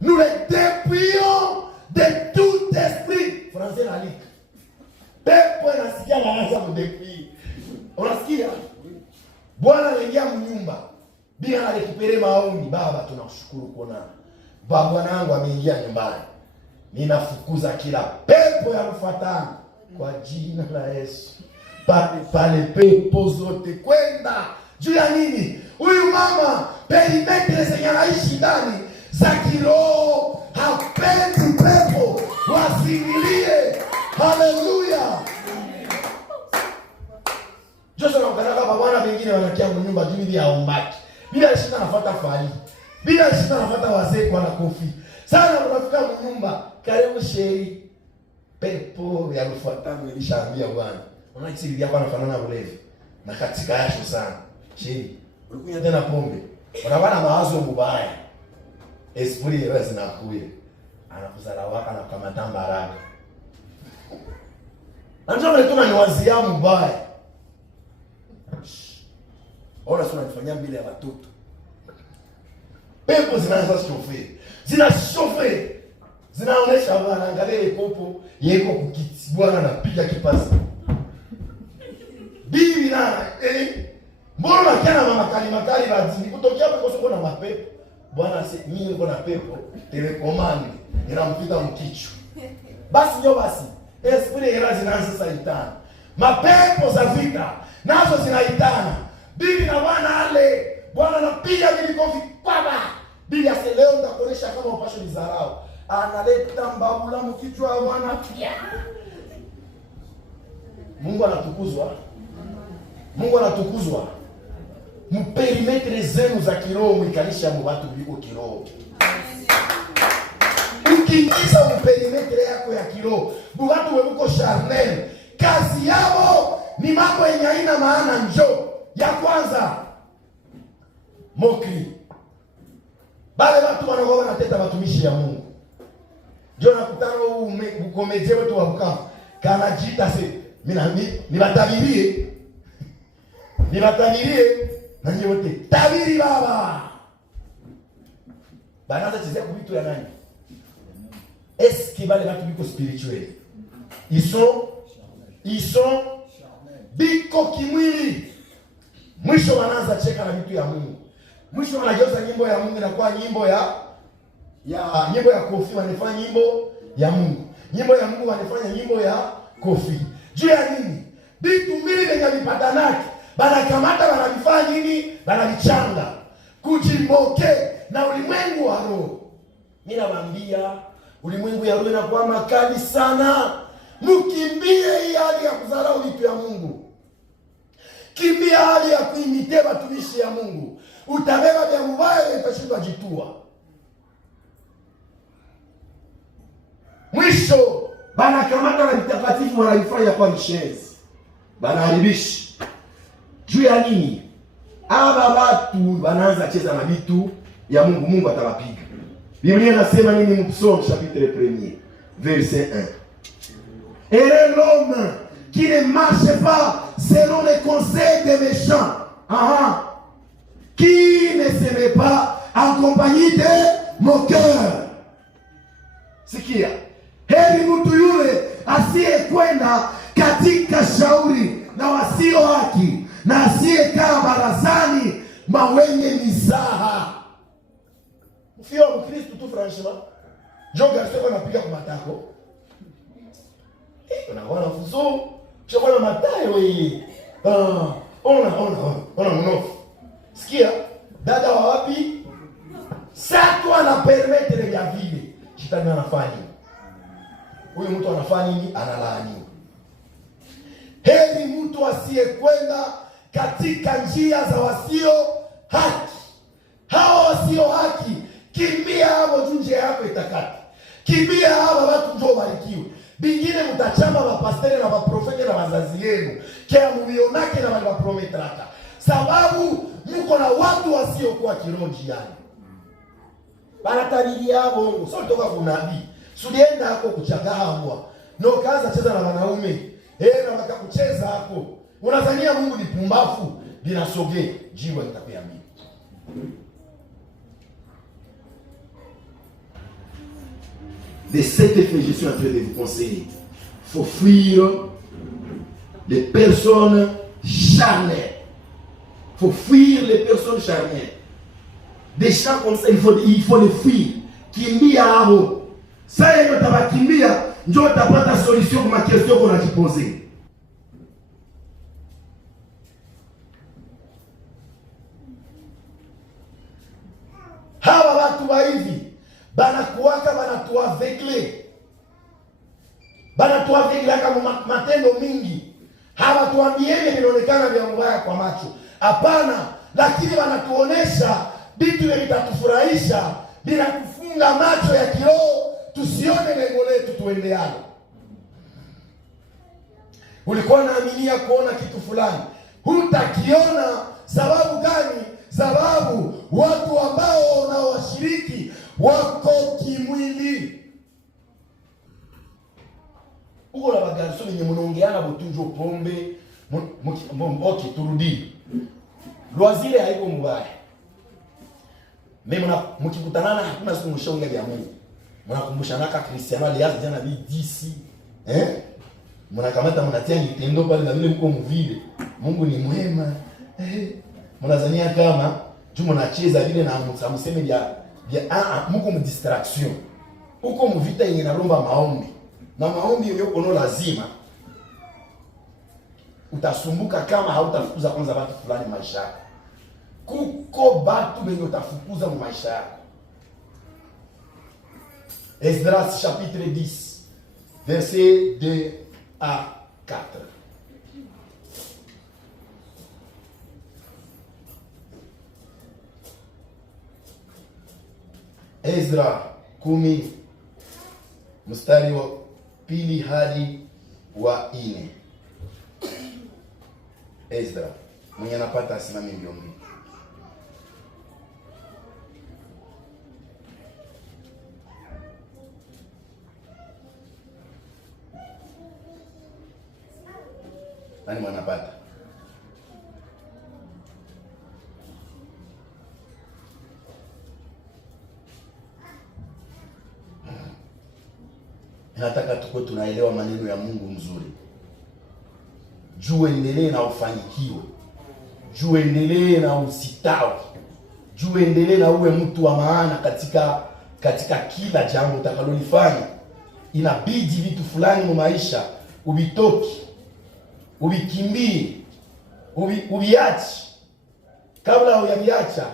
Nous le dépouillons de tout esprit. Français la ligue. Pepo nasikia anaanza kudepouiller. Unasikia? Bwana anaingia mnyumba. Bila alikipere maombi, baba tunakushukuru kuona. Baba wangu ameingia nyumbani. Ninafukuza kila pepo ya kufuatana kwa jina la Yesu. Pale pepo zote kwenda. Juu ya nini? Huyu mama perimetre zenye anaishi ndani za kiroho, hapendi pepo wasingilie. Haleluya. Joshua anakanaka babana wengine wanakia mnyumba juu ya umbaki. Bila shida anafuata fali. Bila shida anafuata wazee kwa na kofi. Sana unafika mnyumba, karibu sheri. Pepo ya kufuatana nilishaambia bwana. Unaona kisi hapa anafanana ulevi. Na katika yasho sana. Sheri, ulikunya tena pombe. Unawana mawazo mbaya. Esprit ya zinakuja. Anakuzala waka na kukamata baraka. Anjao mletuna ni wazia mbaya. Ora sio unafanyia mbele ya watoto. Pepo zinaanza shofe. Zinashofe. Zinaonesha bwana angalia popo yeko kukiti. Bwana anapiga kipasi. Bibi na mbona kana mama makali bazini kutokea hapo kwa na mapepo. Bwana mimi niko na pepo telekomandi inampita mkichwa. Basi ndio basi. Esprit ya zinaanza saitana. Mapepo za vita nazo zinaitana. Bibi na bwana ale, Bwana anapiga vilikofi baba. Bibi aseleo ndakuonesha kama upasho ni zarau. Analeta mbabula mkichwa bwana pia. Mungu anatukuzwa. Mungu anatukuzwa. Mperimetre zenu za kiroho mwikalisha watu biliko kiroho. Ukiingiza mperimetre yako ya kiroho, watu weuko charnel, kazi yao ni mambo yenye haina maana. Njoo ya kwanza mokri. Bale watu wanaogopa wanateta watumishi ya Mungu. Njoo nakutana ukomeje wetu wa Bukavu. Kana jita se nibatabirie. Nibatabirie na nyote. Tabiri baba. Banaanza chezea kubitu ya nani? Est-ce que bale watu biko spirituel? Ils sont biko kimwili. Mwisho wanaanza cheka na vitu ya Mungu. Mwisho wanageuza nyimbo ya Mungu inakuwa nyimbo ya kofi, wanafanya nyimbo ya Mungu. Nyimbo ya Mungu wanafanya nyimbo ya kofi. Juu ya nini? Vitu mbili vyenye vipatanaki. Banakamata wanavifanya nini? Banavichanga. Kujimoke na ulimwengu wa roho. Mimi nawaambia ulimwengu ya roho inakuwa makali sana. Mkimbie hii hali ya kudharau vitu ya Mungu. Kimbia hali ya kuimite watumishi ya Mungu. Utabeba vya mbaya utashindwa jitua. Mwisho banakamata na mtakatifu wanaifanya kwa mshezi. Banaharibishi. Juu ya nini? Aba watu wanaanza cheza na vitu ya Mungu. Mungu atawapiga. Biblia inasema nini? Psaume chapitre 1 verset 1. Heureux l'homme qui ne marche pas selon les conseils des méchants. Qui ne se met pas en compagnie de moqueurs. Sikia. Heri mtu yule asiyekwenda katika shauri na wasio haki, na asiyekaa barazani mwa wenye mizaha. Mfio Mkristo tu franchement. Jo garçon anapiga kwa matako. Unaona fuso, chakula matayo hii. Ona mnofu. Sikia, dada wa wapi? Sasa ana permettre ya vile. Shetani anafanya. Huyu mtu anafanya nini? Analaaniwa. Heri mtu asiyekwenda katika njia za wasio haki. Hao wasio haki, kimbia hapo njia yako itakata. Kimbia hapo watu ndio barikiwe. Bingine mtachama mapasteri na maprofeti na wazazi yenu. Kia mvionake na maprometraka. Sababu mko na watu wasiokuwa kiroho yani. Banatabiri yabo, sio toka kunabii. Sulienda hapo kuchagahwa. No kaza cheza na wanaume. Na wataka kucheza hapo. Unadhania Mungu ni pumbafu, linasogea, jiwa itapea mimi. De cet effet, je suis en train de vous conseiller. Il faut fuir les personnes charnelles. Il faut fuir les personnes charnelles. Des gens comme ça, il faut les fuir. Kimbia hapo. Sasa ndio utabakimbia, ndio utapata solution kwa question qu'on a posée. Hawa watu wa hivi banakuwaka banatuavekle. Banatuavekle kama matendo mingi. Hawatuambieni vinaonekana vya mbaya kwa macho. Hapana, lakini wanatuonesha vitu vitatufurahisha, bila kufunga macho ya kiroho tusione lengo letu tuendeane. Ulikuwa naaminia kuona kitu fulani, hutakiona. Sababu gani? Sababu watu ambao wanaowashiriki wako kimwili. Uko na bagarso wenye mnaongeana butunjo pombe, okay turudi. Loisir haiko mbaya. Mimi mkikutanana hakuna siku mshonga vya Mungu. Mnakumbushana kama Cristiano alianza jana bi DC. Mnakamata mnatia nitendo pale na vile mko mvile. Mungu ni mwema. Mnazania kama tu mnacheza vile na mseme vya mko mdistraction. Uko mvita yenye naromba maombi. Na maombi yenyewe uko lazima. Utasumbuka kama hautafukuza kwanza watu fulani maisha yako. Kuko batu benye utafukuza mu maisha yako. Esdras chapitre 10 verset 2 à 4. Ezra 10 mstari wa pili hadi wa 4. Ezra mwenye anapata asimame mbio mbio. Nani mwanapata? Nataka tukuwe tunaelewa maneno ya Mungu mzuri. Juu endelee na ufanikiwe. Juu endelee na usitawi. Juu endelee na uwe mtu wa maana katika kila jambo utakalolifanya. Inabidi vitu fulani mu maisha ubitoki, ubikimbie, ubiachi. Kabla hujaviacha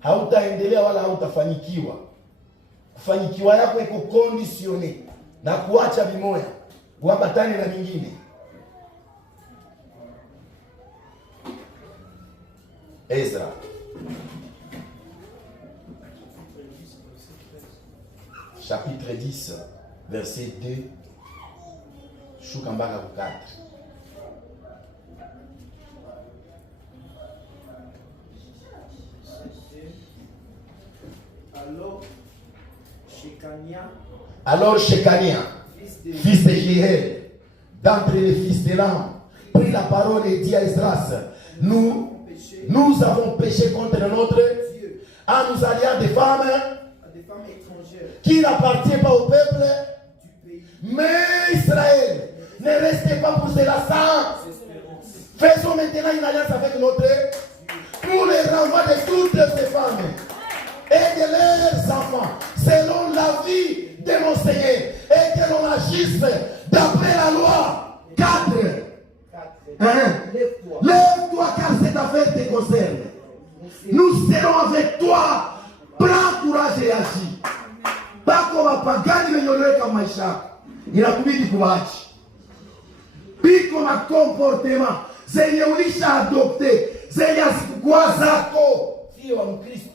hautaendelea wala hautafanikiwa. Kufanikiwa yako iko conditione na kuacha vimoya uambatane na mingine. Ezra chapitre 10 verset 2 shuka mpaka 4. Alors Shekania, fils de Jéhiel, d'entre les fils de l'âme, prit la parole et dit à Esdras, nous avons péché contre notre Dieu en nous alliant des femmes étrangères qui n'appartiennent pas au peuple du pays. Mais Israël, ne restez pas pour cela sans. Faisons maintenant une alliance avec notre Dieu pour le renvoi de toutes ces femmes et de leurs enfants, selon la vie de nos seigneurs, et que l'on agisse d'après la loi. 4. Lève-toi car cette affaire te concerne. Nous serons avec toi. Prends courage et agis. Bako wapagani wenyoleweka maisha yako, inakubidi kuacha. Biko na comportement zenye ulisha adopte, zenye asikuwa zako. Sio wa Mkristo,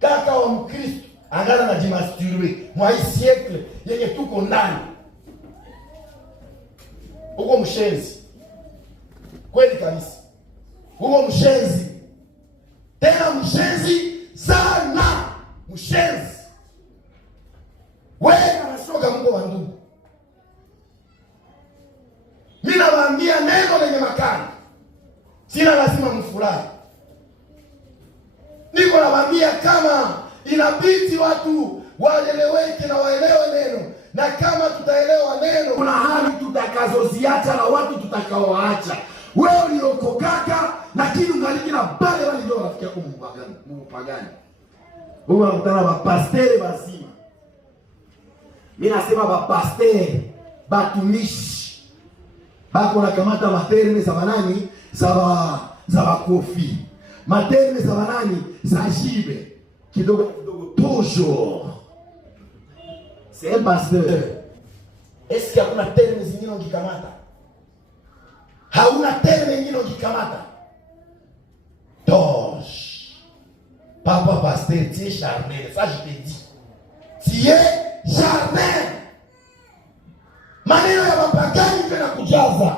kaka wa Mkristo angana na jimasturbe mwa hii siècle yenye tuko ndani. Uko mshenzi kweli kabisa, uko mshenzi, tena mshenzi sana, mshenzi. Wewe unashoga Mungu wa ndugu. Mimi nawaambia neno lenye makali, sina lazima mfurahi. Niko nawaambia kama inabidi watu waeleweke na waelewe neno, na kama tutaelewa neno, kuna hali tutakazoziacha na watu tutakaoacha. Wewe uliokokaka lakini ungaliki na bale wale ndio rafiki yako mpagani. Wewe unakutana na pastere bazima. Mimi nasema bapastere, batumishi bako nakamata materme za banani za bakofi, materme za banani za jibe kidogo kidogo toujours. C'est un pasteur. Est-ce qu'il y a terme zingine ukikamata? Hauna terme nyingine ukikamata. Doge. Papa pasteur, tu es charnel. Ça je te dis. Tu es charnel. Maneno ya mapagani tena kujaza.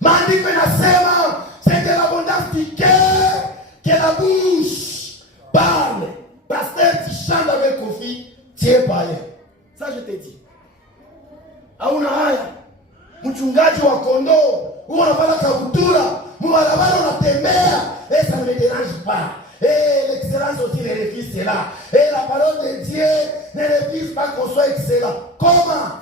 Maandiko yanasema c'est de l'abondance du cœur que la bouche parle. Pasteur, tu chantes avec Kofi, tu es païen. Ça je te dis. Hauna haya. Mchungaji wa kondoo, unafanya kabutura, mbarabara unatembea, et ça ne me dérange pas. Et l'excellence aussi ne refuse cela. Et la parole de Dieu ne refuse pas qu'on soit excellent. Comment?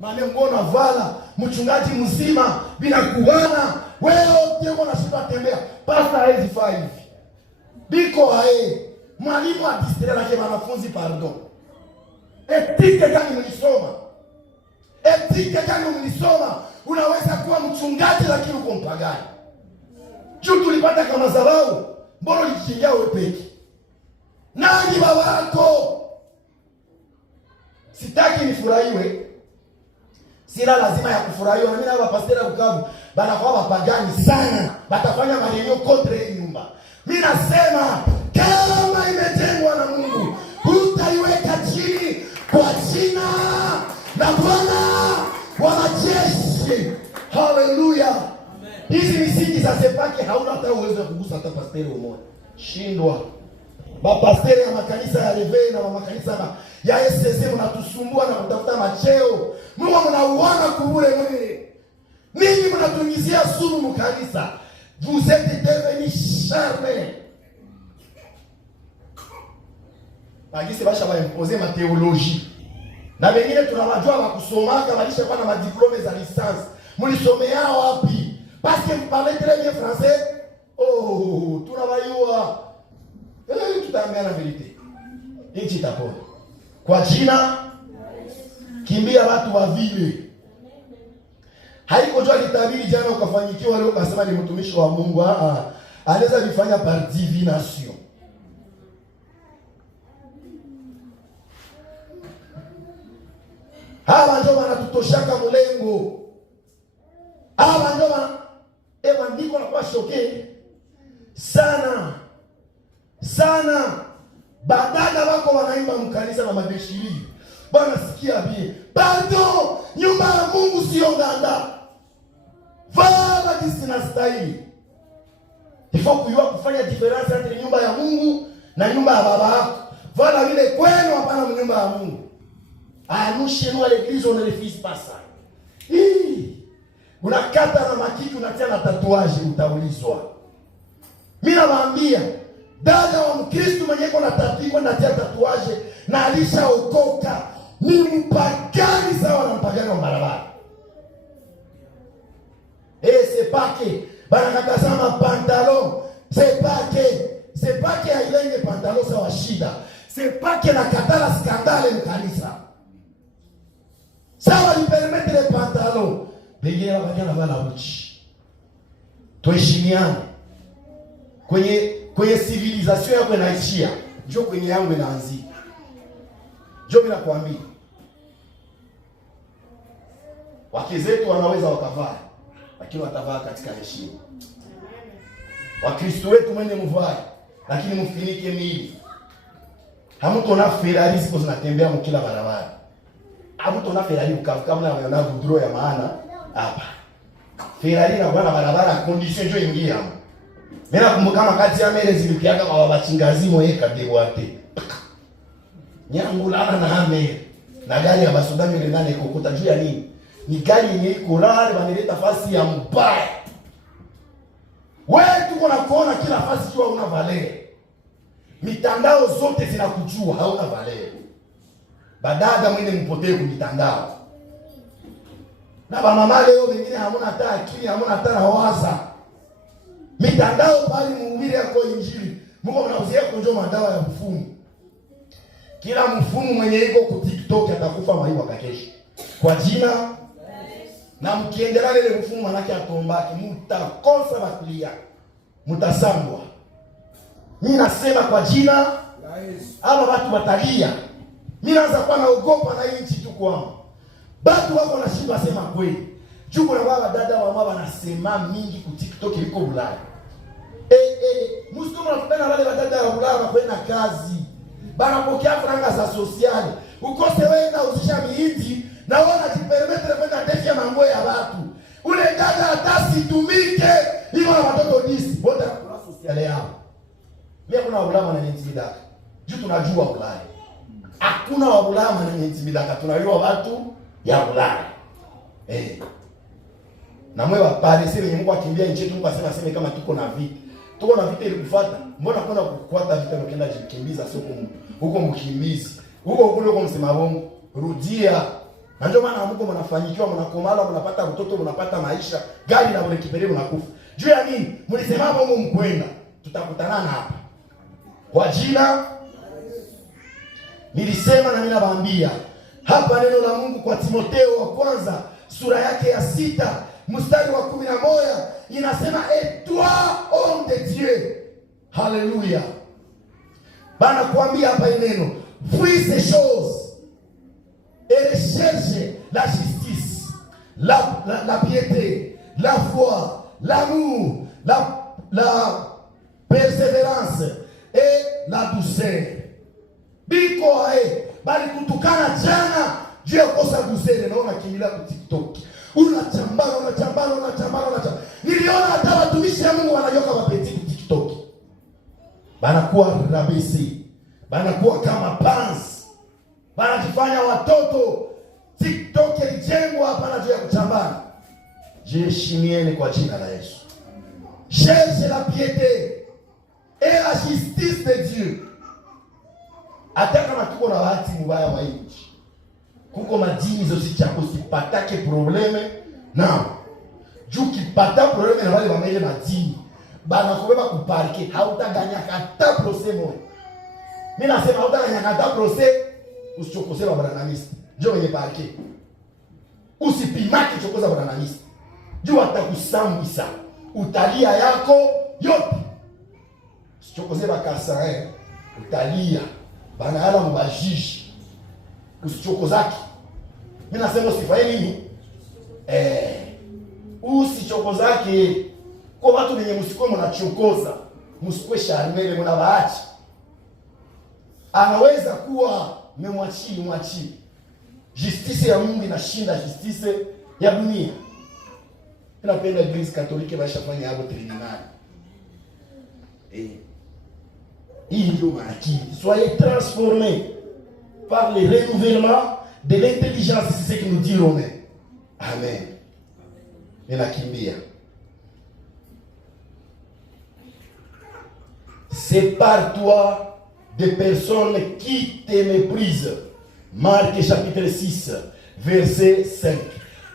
Mane mbona vala mchungaji mzima bila kuwana, wewe uko na shida tembea. Pastor hizi 5. Biko hae. Mwalimu adistre la kema wanafunzi pardon. Etike gani mlisoma? Etike gani mlisoma? Unaweza kuwa mchungaji lakini uko mpagani. Juu tulipata kama dharau, mbona ulijingia wewe peke? Nani baba yako? Sitaki nifurahiwe. Sina lazima ya kufurahiwa. Na mimi na wapastera Bukavu banakuwa wapagani sana. Batafanya maneno contre hii nyumba. Mimi nasema kama imejengwa na Mungu, utaiweka chini kwa jina la Bwana wa majeshi. Haleluya. Hizi misingi za sepaki hauna hata uwezo wa kugusa hata pasteri mmoja. Shindwa. Bapasteri ya makanisa ya Levei na makanisa ya SSC mnatusumbua na kutafuta macheo. Mungu mnauana kubure mwili. Ninyi mnatungizia sumu mkanisa. Vous êtes devenus charnels. Bagisi basha ba imposer ma théologie. Na wengine tunawajua wakusomaka walisha kwa na madiplome za licence. Mlisomea wapi? Parce que vous parlez très bien français. Oh, tunawajua. Tutaambia na verite. Nchi itapona. Kwa jina kimbia watu wa vile. Haiko jua litabiri jana ukafanyikiwa leo ukasema ni mtumishi wa Mungu. Anaweza kufanya par divination. Hawa ndio wanatutoshaka mlengo. Hawa ndio ndiko na kwa shoke sana. Sana. Badala wako wanaimba mkanisa na madeshiri. Bwana sikia bie. Pardon, nyumba ya Mungu sio nganda. Vala disi na stahili. Ifo kujua kufanya diferensi entre nyumba ya Mungu na nyumba ya baba yako. Vala vile kwenu hapana nyumba ya Mungu. Ah, nous chez nous à l'église on ne refuse pas ça. unakata na makiki unatia na tatuaje, utaulizwa. Mimi nawaambia dada wa Mkristo mwenye iko na tatu natia tatuaje na alishaokoka ni mpagani sawa na mpagani wa barabara. C'est pas que banakatazama pantalon, c'est pas que hailenge pantalon sawa shida. C'est pas que nakatala skandale mkanisa. Sawa ni permettre le pantalon. Bengine wakana vala uchi. Tuheshimiane. Kwenye civilization yako inaishia, njoo kwenye yangu inaanzia. Njoo bila kuambia. Wake zetu wanaweza wakavaa, lakini watavaa katika heshima. Wakristo wetu mwende mvae, lakini mfinike miili. Hamtona Ferrari ziko zinatembea mkila barabara. Hamtona Ferrari kama na gudro ya maana hapa. Ferrari na bwana barabara condition ndio ingia. Mimi nakumbuka wakati ya mbele zilipiaga kwa babachingazi moyeka dewate. Nyangulana na ame. Na gari ya basoda mimi ndani kokota juu ya nini? Ni gari yenye iko rare banileta fasi ya mbaya. Wewe tuko na kuona kila fasi kiwa una valere. Mitandao zote zinakujua hauna valere. Badada mwende mpotee kumitandao. Na bamama leo wengine hamuna hata akili, hamuna hata waza. Mitandao bali mhubiri yako injili. Mungu anauzia konjo madawa ya mfumo. Kila mfumo mwenye iko ku TikTok atakufa maiwa kakesho. Kwa jina na mkiendelea ile mfumo manake atombaki, mtakosa bakulia. Mtasambwa. Mimi nasema kwa jina la Yesu. Hapa watu watalia. Mimi naanza kuwa naogopa na hii nchi tu kwangu. Watu wako wanashindwa sema kweli. Juko na baba dada wa mama nasema mingi ku TikTok liko Ulaya. Msikumu napenda wale dada wa Ulaya kwenda kazi. Bana pokea franga za sosiali. Ukose wewe na uzisha miindi na wana jipermetre kwenda defia mango ya watu. Ule dada hata situmike iko na watoto 10. Bota kuna sosiali yao. Mimi kuna wabulama na intimidaka. Juu tunajua Ulaya. Hakuna wabulama na intimidaka. Tunajua watu ya Ulaya. Na mwe waparisi wenye Mungu akimbia nchi yetu Mungu asema kama tuko na vita. Tuko na vita ili kufuata. Mbona kwenda kufuata vita ukienda jikimbiza sio huko mkimbizi. Huko kule uko msema bongo. Rudia. Na ndio maana Mungu mnafanyikiwa mnakomala mnapata mtoto mnapata maisha gari na mnakipelea mnakufa. Juu ya nini? Mlisema hapo Mungu mkwenda. Tutakutana hapa. Kwa jina nilisema na mimi nawaambia hapa neno la Mungu kwa Timotheo wa kwanza sura yake ya 6 mstari wa 11 inasema et toi homme de Dieu. Haleluya. Bana kuambia hapa neno fuis ces choses et recherche la justice, la piété, la foi, l'amour, la persévérance et la douceur. Biko bali kutukana jana juu ya kosa douceur naona kimila ku TikTok. Unachambana. Niliona hata watumishi wa Mungu wanayoka wapeti ku TikTok. Banakuwa rabisi. Banakuwa kama pants. Banajifanya watoto. TikTok ilijengwa hapana juu ya kuchambana. Jiheshimieni kwa jina la Yesu. Cherche la piété et la justice de Dieu. Hata kama tuko na watu mbaya wa nchi. Kuko madini zote chako sipatake probleme na juu kipata probleme na wale wamele madini bana kubeba kuparke hautaganya hata procès moja. Mimi nasema hautaganya hata procès usichokosea bwananamisi. Njoo kwenye parke. Usipimake chokoza bwananamisi. Juu atakusambisa. Utalia yako yote. Usichokosea bakasa utalia. Bana hala mbajiji. Usichokozaki. Mimi nasema usifanye nini? Usichokozaki. Kwa watu wenye msiko mnachokoza, msikwe sharmele mnabaachi. Anaweza kuwa mwachii. Justice ya Mungu inashinda justice ya dunia. Tunapenda Eglise Katoliki bashafanya hapo tribunal. Hii ndio maana soyez transformés par le renouvellement de l'intelligence, c'est ce que nous dit Romain. Amen. ninakimbia. Sépare-toi des personnes qui te méprisent. Marc chapitre 6, verset 5.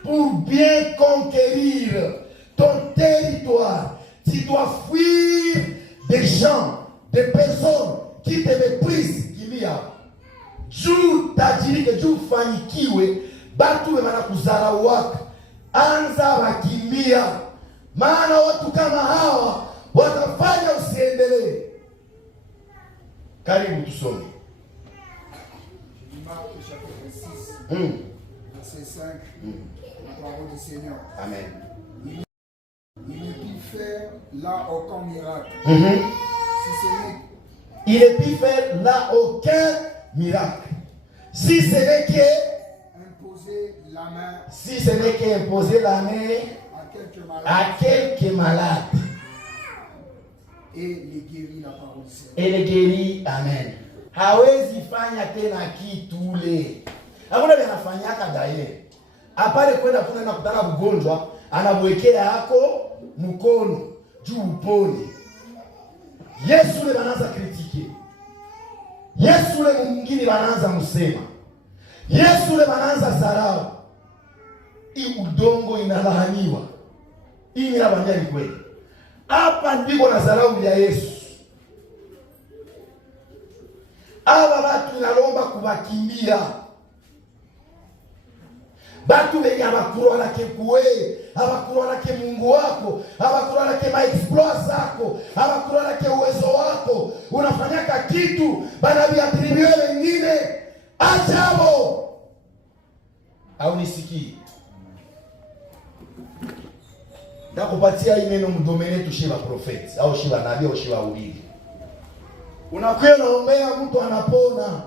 Pour bien conquérir ton territoire, tu dois fuir des gens, des personnes qui te méprisent. Kimbia. Juu tajirike, juu fanikiwe, batu wanakudharauaka, anza wakimbia. Maana watu kama hawa watafanya usiendelee. Karibu tusome. Marc chapitre 6, verset 5, la parole du Seigneur. Amen. Il ne put faire là aucun miracle. Il ne put faire là aucun miracle. Si ce n'est imposer la main. Si ce n'est qu'imposer la main à quelques malades. Et les guérit la parole du Seigneur. Et les guérit, amen. Hawezi fanya tena kitule. Hakuna vile anafanyaka daye. Apale kwenda kuna na kutana mgonjwa, anamwekea yako mkono juu upone. Yesu le banaanza kritike. Yesu le mwingine banaanza musema. Yesu le banaanza zarau. Hii udongo inalaaniwa. Hii ninabambia ni kweli. Hapa ndiko na zarau ya Yesu. Aba batu inalomba kubakimbia. Batu wenye abakurwa lake kuwe, abakurwa lake Mungu wako, abakurwa lake maexploit zako, abakurwa lake uwezo wako. Unafanyaka kitu, banabiatribiwe wengine. Ajabo. Au nisikii. Ndakupatia hii neno mdomene tushiba profeti, au shiba nabii, au shiba ubiri. Unakuwa unaombea mtu anapona.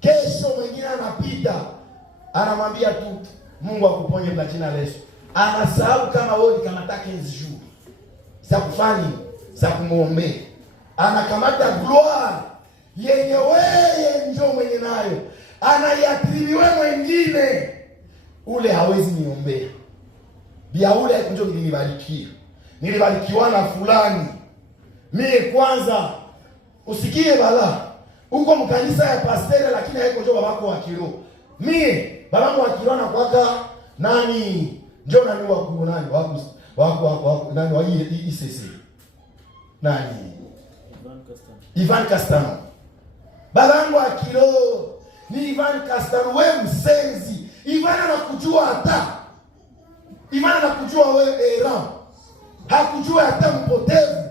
Kesho mwingine anapita. Anamwambia tu Mungu akuponye kwa jina la Yesu. Anasahau kama wewe ulikamata 15 jours. Za kufanya, za kumuombea. Anakamata gloire yenye wewe njoo mwenye nayo. Anaiatribiwe mwingine. Ule hawezi niombea. Bia ule njoo nilibarikia. Nilibarikiwa na fulani. Mie kwanza usikie bala. Uko mkanisa ya pastere lakini haiko njoo babako wa kiroho. Mie babangu wa kiroho anakuwaka nani? Njoo nani wa kuonani wako nani wa ICC. Nani? Ivan Castano. Babangu wa kiroho ni Ivan Castano. Wewe msenzi. Ivan anakujua hata. Ivan anakujua wewe era. Hakujua hata mpotevu.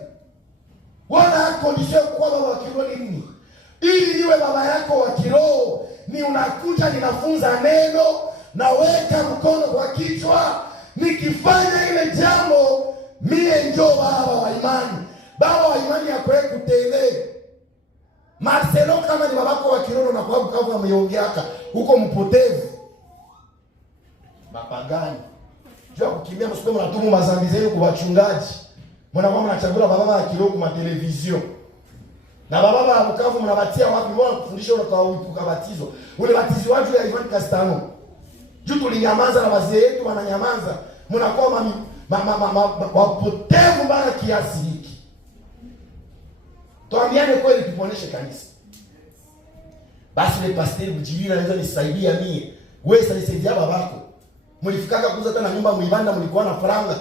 Wana condition kwa baba wa kiroho nini? Ili niwe baba yako wa kiroho, ni unakuja ninafunza neno, naweka mkono kwa kichwa, nikifanya ile jambo, mie njoo baba wa imani. Baba wa imani yako kutele. Marcelo kama ni babako wa kiroho na kwa Bukavu ameongeaka, huko mpotevu. Mapagani. Jua kukimbia msipo mnatumu mazambi zenu kwa wachungaji. Mnakuwa mnachagua baba wa kiroho kwa television. Na baba wa Bukavu mnabatia wapi? Mbona kufundisha kwa uipuka batizo? Ule batizo waju ya Ivan Castano. Juu tulinyamaza na wazee wetu wananyamaza. Mnakuwa wapotevu bana kiasi hiki. Tuambiane kweli tuponeshe kanisa. Basi le pasteur Bujirina anaweza nisaidia mie. Wewe sasa nisaidia babako. Mlifikaka kuuza tena nyumba mlibanda mlikuwa na faranga.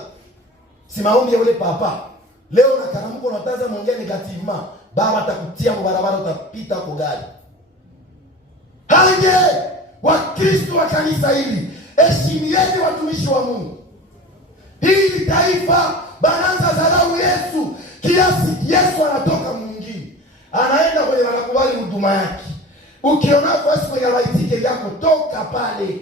Si maombi ya ule papa. Leo na karamuko unataza muongea negativement. Baba atakutia kwa barabara utapita kwa gari. Hange wa Kristo wa kanisa hili. Heshimieni watumishi wa Mungu. Hili taifa bananza dharau Yesu kiasi Yesu anatoka mwingine. Anaenda kwenye wanakubali huduma yake. Ukiona kwa siku ya waitike yako toka pale.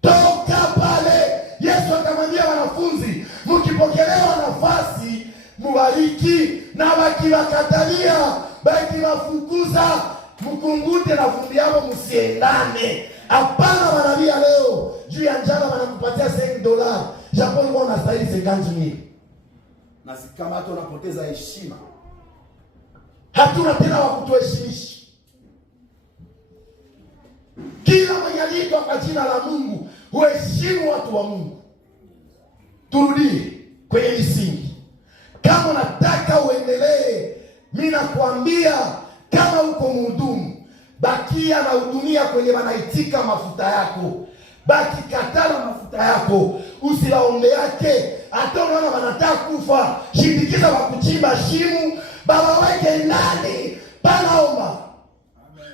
Toka pale. Yesu akamwambia wanafunzi, mkipokelewa nafasi mubariki, na wakiwakatalia wakiwafukuza mkungute na vumbi yao msiendane. Hapana wanabia leo juu ya njala wanakupatia $5 japo ni kwa stahili 50,000. Na kama hata unapoteza heshima. Hatuna tena wa kutuheshimisha. Kila mwenye aliitwa kwa jina la Mungu huheshimu watu wa Mungu. turudie kwenye misingi. Kama unataka uendelee, mimi nakwambia kama uko mhudumu, bakia na hudumia kwenye wanaitika mafuta yako. Baki katana mafuta yako, usilaombe yake. Hata unaona wanataka kufa, shindikiza wa kuchimba shimu, baba weke ndani, panaomba. Amen.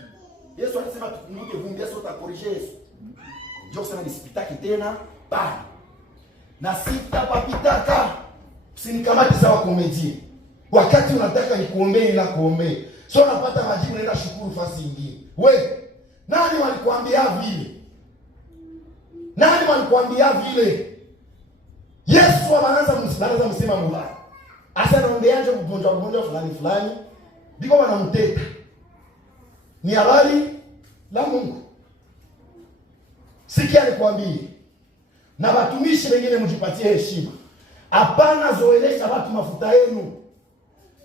Yesu alisema tukumbuke vumbi, Yesu utakorije Yesu. Ndio sana nisipitaki tena, bali na sitapapitaka. Usinikamate sawa komedi. Wakati unataka nikuombee na kuombee. Sio unapata majibu naenda shukuru fasi nyingine. We, nani walikwambia vile? Nani walikwambia vile? Yesu anaanza msema mbaya. Asa naombeaje mgonjwa fulani. Biko wanamteta. Ni habari la Mungu. Sikia nikwambie. Na watumishi wengine mjipatie heshima. Hapana zoelesha watu mafuta yenu.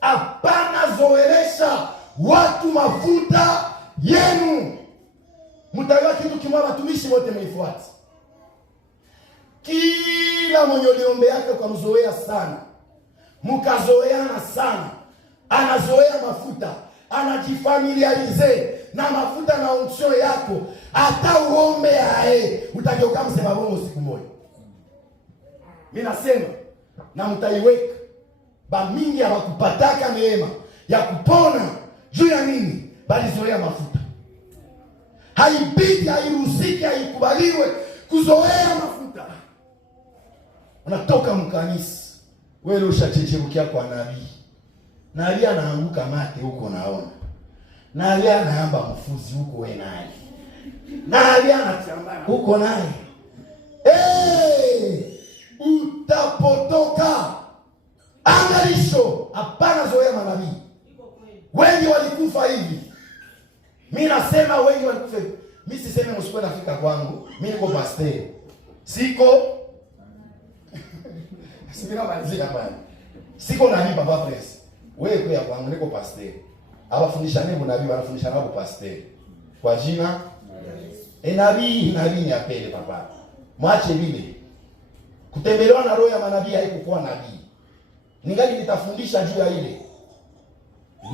Hapana zoelesha watu mafuta yenu. Mtaelewa kitu kimoja, watumishi wote mlifuata. Kila mwenye uliombe yake kwa mzoea sana, mkazoeana sana, anazoea mafuta, anajifamiliarize na mafuta na unction yako, hata uombe ae utageuka msema bongo siku moja. Mimi nasema na mtaiweka ba mingi hawakupataka neema ya kupona juu ya nini? Bali zoea mafuta. Haibidi, hairuhusiki, haikubaliwe kuzoea mafuta. Unatoka mkanisa, wewe ushachecherukia kwa nabii. Nabii anaanguka mate huko naona. Nabii anaamba mfuzi huko wewe naye. Nabii anachambana huko naye. Utapotoka. Angalisho, hapana zoea manabii. Wengi walikufa hivi. Mimi nasema wengi walikufa hivi. Mimi siseme msikuwe nafika kwangu. Mimi niko pastor. Siko Sipina malizika bwana. Siko nabii baba prince. Wewe kwa ya kwangu niko pastor. Abafundisha nini nabii, wanafundisha nabo pastor. Kwa jina nabii ni apele papa. Mwache vile. Kutembelewa na roho ya manabii haikuwa nabii. Ningali nitafundisha juu ya ile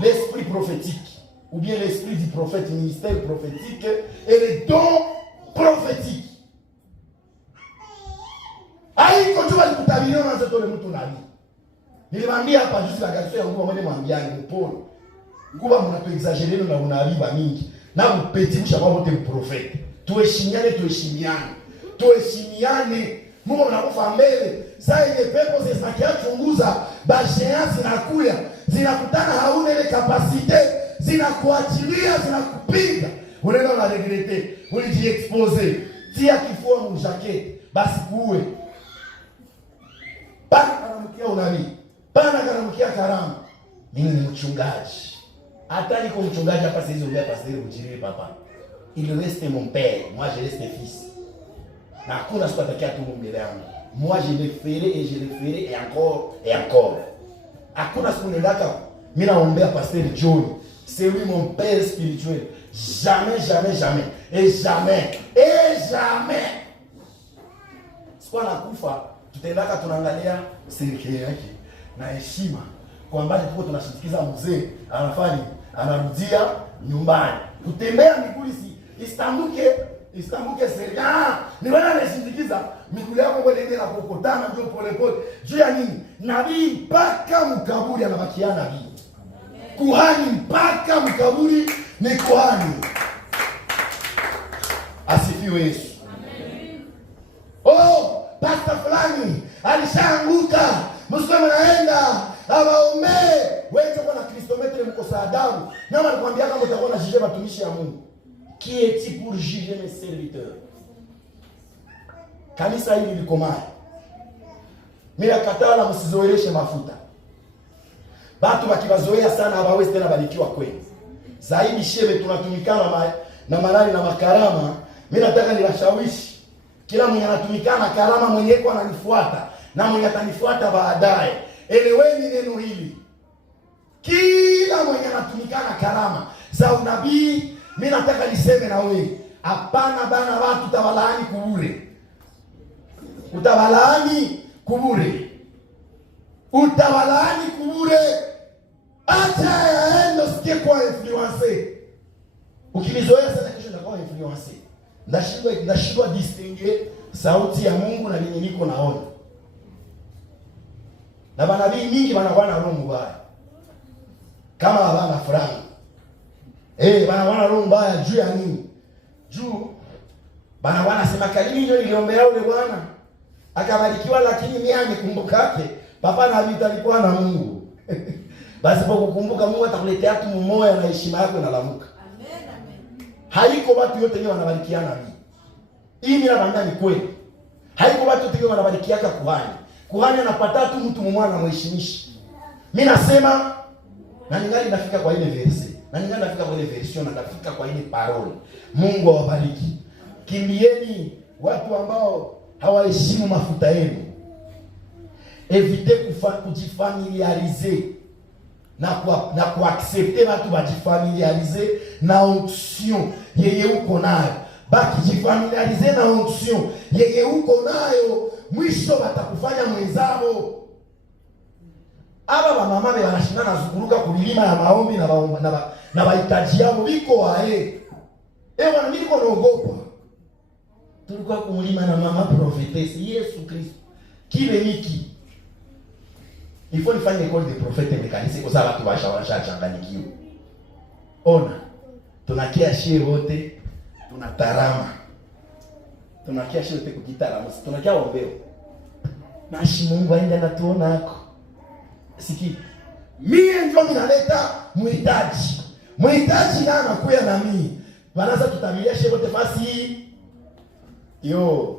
l'esprit prophétique ou bien l'esprit du prophète, ministère prophétique et les dons prophétiques. Haiko tu alikutabiria na zote ile mtu nabii. Nilimwambia hapa juzi la kanisa yangu mmoja mwambiani mpole. Nguva mnato exaggerer na unabii ba mingi. Na mpetimisha kwa wote prophète. Tuheshimiane. Mungu anakufa mbele. Sasa ile pepo zinakiachunguza, basheansi zinakuya, zinakutana hauna ile kapasite, zinakuachilia, zinakupinga. Unaenda na regrete, ulijiexpose. Tia kifua mu jacket, basi kuwe. Pana karamkia unabii. Pana karamkia karama. Mimi ni mchungaji. Hata niko mchungaji hapa sasa hizo ndio pastor mjiri papa. Il reste mon père, moi je reste fils. Na hakuna siku atakia tu mbele yangu. Moi je le ferai et je le ferai et encore. Hakuna siku nendaka mimi naombea pasteur John. C'est lui mon père spirituel. Jamais. Siku anakufa tutaendaka tunaangalia serikali yake na heshima. Kwa mbali tuko tunashindikiza mzee, anafanya anarudia nyumbani. Kutembea miguu Istanbuke seria. Ni wana nashindikiza miguu yako kwa ile na kokotana ndio pole. Juu ya nini? Nabii mpaka mkaburi anabakia nabii. Kuhani mpaka mkaburi ni kuhani. Asifiwe Yesu. Amen. Pastor fulani alishaanguka. Msema naenda awaombe. Wewe uko na kristometre mko saadabu. Na wanakuambia kama utakuwa na jije watumishi ya Mungu. Qui est-il pour juger mes serviteurs? Kanisa hili liko mali. Mimi nakatala msizoeleshe mafuta. Watu wakiwazoea sana hawawezi tena barikiwa kweli. Zaidi shebe tunatumikana na manani na makarama. Mimi nataka niwashawishi kila mwenye anatumikana karama mwenye yuko ananifuata na mwenye atanifuata baadaye. Eleweni neno hili. Kila mwenye anatumikana karama za unabii, mimi nataka niseme na wewe, hapana bana watu utawalaani kubure. Utawalaani kubure, utawalaani kubure. Acha yaende usikie kwa influence. Ukinizoea sana kesho nitakuwa influence. Ndashindwa distinguer sauti ya Mungu na nini niko naona. Na manabii mingi wanakuwa na roho mbaya. Kama hawana furaha. Wanakuwa roho mbaya juu ya nini? Juu wanasema kalini ndio niliombea yule bwana akabarikiwa, lakini mimi anikumbuka papa na vita alikuwa na Mungu. Basi kwa kukumbuka Mungu atakuletea tu mmoja na heshima yako inalamuka. Amen, amen. Haiko watu yote ni wanabarikiana hivi. Hii mimi nakwambia ni kweli. Haiko watu yote wanabarikiaka kuhani. Kuhani anapata tu mtu mmoja na mheshimisha. Mimi nasema na ningali nafika kwa ile verse. Na ningali nafika kwa ile version na nafika kwa ile parole. Mungu awabariki. Kimbieni watu ambao hawaheshimu mafuta yenu. Evite kujifamiliarize na kuaccepter watu wajifamiliarize na onction yeye uko nayo. Bakijifamiliarize na onction yeye uko nayo, mwisho watakufanya mwenzao. Aba mama be wanashindana zunguruka kulilima ya maombi na wahitaji yao biko wae. Wana mimi niko naogopa. Tulikuwa kumulima na mama prophetesi Yesu Kristo. Kile hiki. Ifo nifanye école de prophète mécanicien kwa sababu watu washachanganyikiwa. Ona. Tunakia shie wote, tunatarama. Tunakia shie wote kukitarama. Tunakia ombeo. Nashi Mungu aende na tuona yako. Siki. Mie ndio ninaleta muhitaji. Muhitaji na anakuya na mimi. Wanaanza tutamilia shie wote basi. Yo,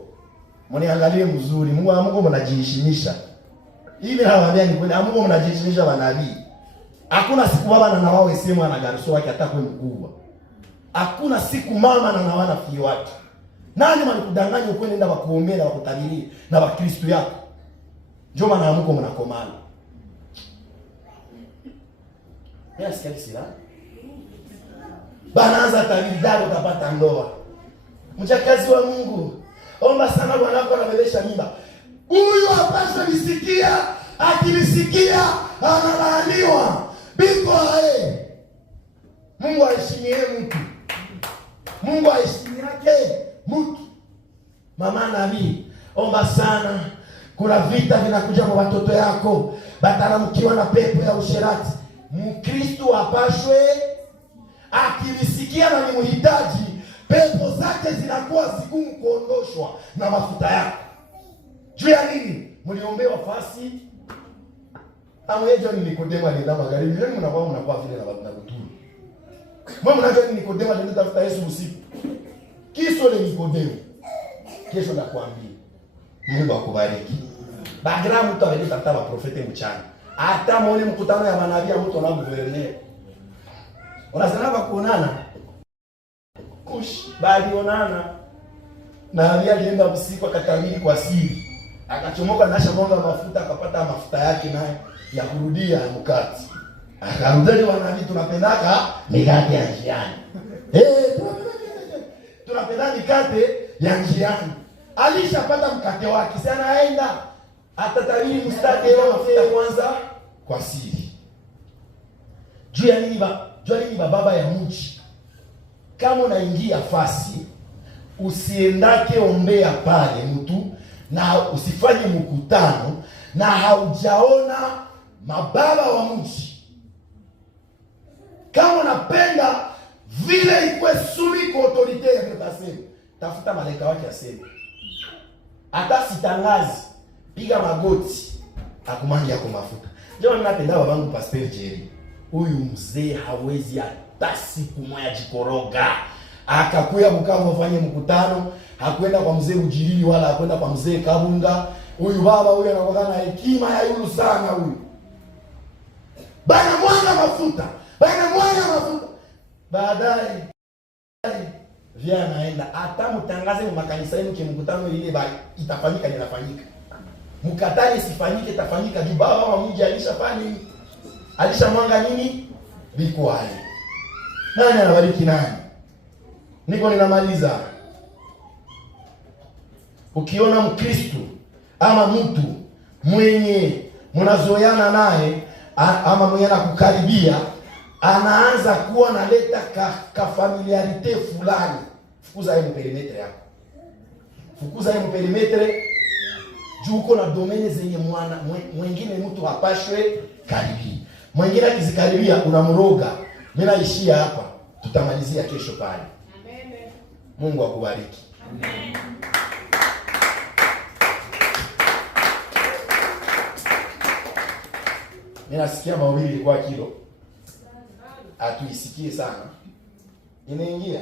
mniangalie mzuri. Mungu mnajiheshimisha. Ile hawaambia ni kweli. Mungu mnajiheshimisha wanabii. Hakuna siku baba na wao sema ana garuso wake atakwe mkubwa. Hakuna siku mama na wana fio wake. Nani mlikudanganya ukweli nenda wakuombea na wakutabiria na Wakristo yako? Njoo maana Mungu mnakomana. Yeye sikalisira. Banaanza tabidaro utapata ndoa. Mchakazi wa Mungu, omba sana bwana wako anabebesha mimba. Huyu hapaswi nisikia, akilisikia analaaniwa. Biko hae. Mungu aheshimie mtu. Mungu aheshimiake mtu. Mama nabii, omba sana. Kuna vita vinakuja kwa watoto yako. Bataramkiwa na pepo ya usherati. Mkristo hapaswe akilisikia na ni mhitaji, pepo zake zinakuwa zigumu kuondoshwa na mafuta yako. Juu ya nini? Mliombewa fasi. Amweje ni Nikodemo alienda magharibi. Leo mnakuwa vile na kuturu. Mimi mnajua ni Nikodemo alienda tafuta Yesu usiku. Kiso le Nikodemo. Kesho nakwambia. Mungu akubariki. Background mtu alileta tafuta profete mchana. Hata muone mkutano ya manabii mtu na guverneur. Unasema kuonana. Balionana na alienda usiku akatabiri kwa siri, akachomoka na shamanga mafuta, akapata mafuta yake naye ya kurudia mkate, akarudeli. Wanabii tunapendaka mikate ya njiani. Tunapenda mikate ya njiani. Alishapata mkate wake, sasa anaenda atatabiri mstari wa mafuta kwanza kwa siri. Juu ya nini baba ya mji? Kama unaingia fasi, usiendake ombea pale mtu na usifanye mkutano na haujaona mababa wa mji. Kama unapenda vile ikwe sumi kwa autorite ya kutasema, tafuta malaika wake aseme. Hata sitangazi, piga magoti, akumangi yako mafuta. Ndio ninapenda babangu Pastor Jerry. Huyu mzee hawezi hata siku moja jikoroga. Akakuya Bukavu afanye mkutano, hakwenda kwa mzee Ujirili wala hakwenda kwa mzee Kabunga. Huyu baba huyu anakuwa na hekima ya yulu sana huyu. Bana mwana mafuta. Baadaye vya anaenda hata mtangaze mu makanisa yenu kimkutano ile itafanyika inafanyika. Mkatali sifanyike itafanyika juu baba wa mji alishafanya. Alishamwanga nini? Biko hai. Nani anabariki nani? Niko ninamaliza. Ukiona Mkristo ama mtu mwenye mnazoeana naye ama mwenye anakukaribia anaanza kuwa naleta ka familiarite fulani, fukuza yeye mperimetre yako. Fukuza yeye mperimetre juu uko na domene zenye mwingine mtu hapashwe karibia. Mwingine akizikaribia unamroga. Mimi naishia hapa. Tutamalizia kesho pale. Amen. Mungu akubariki. Amen. Mimi nasikia mahubiri kwa kilo. Atuisikie sana. Inaingia.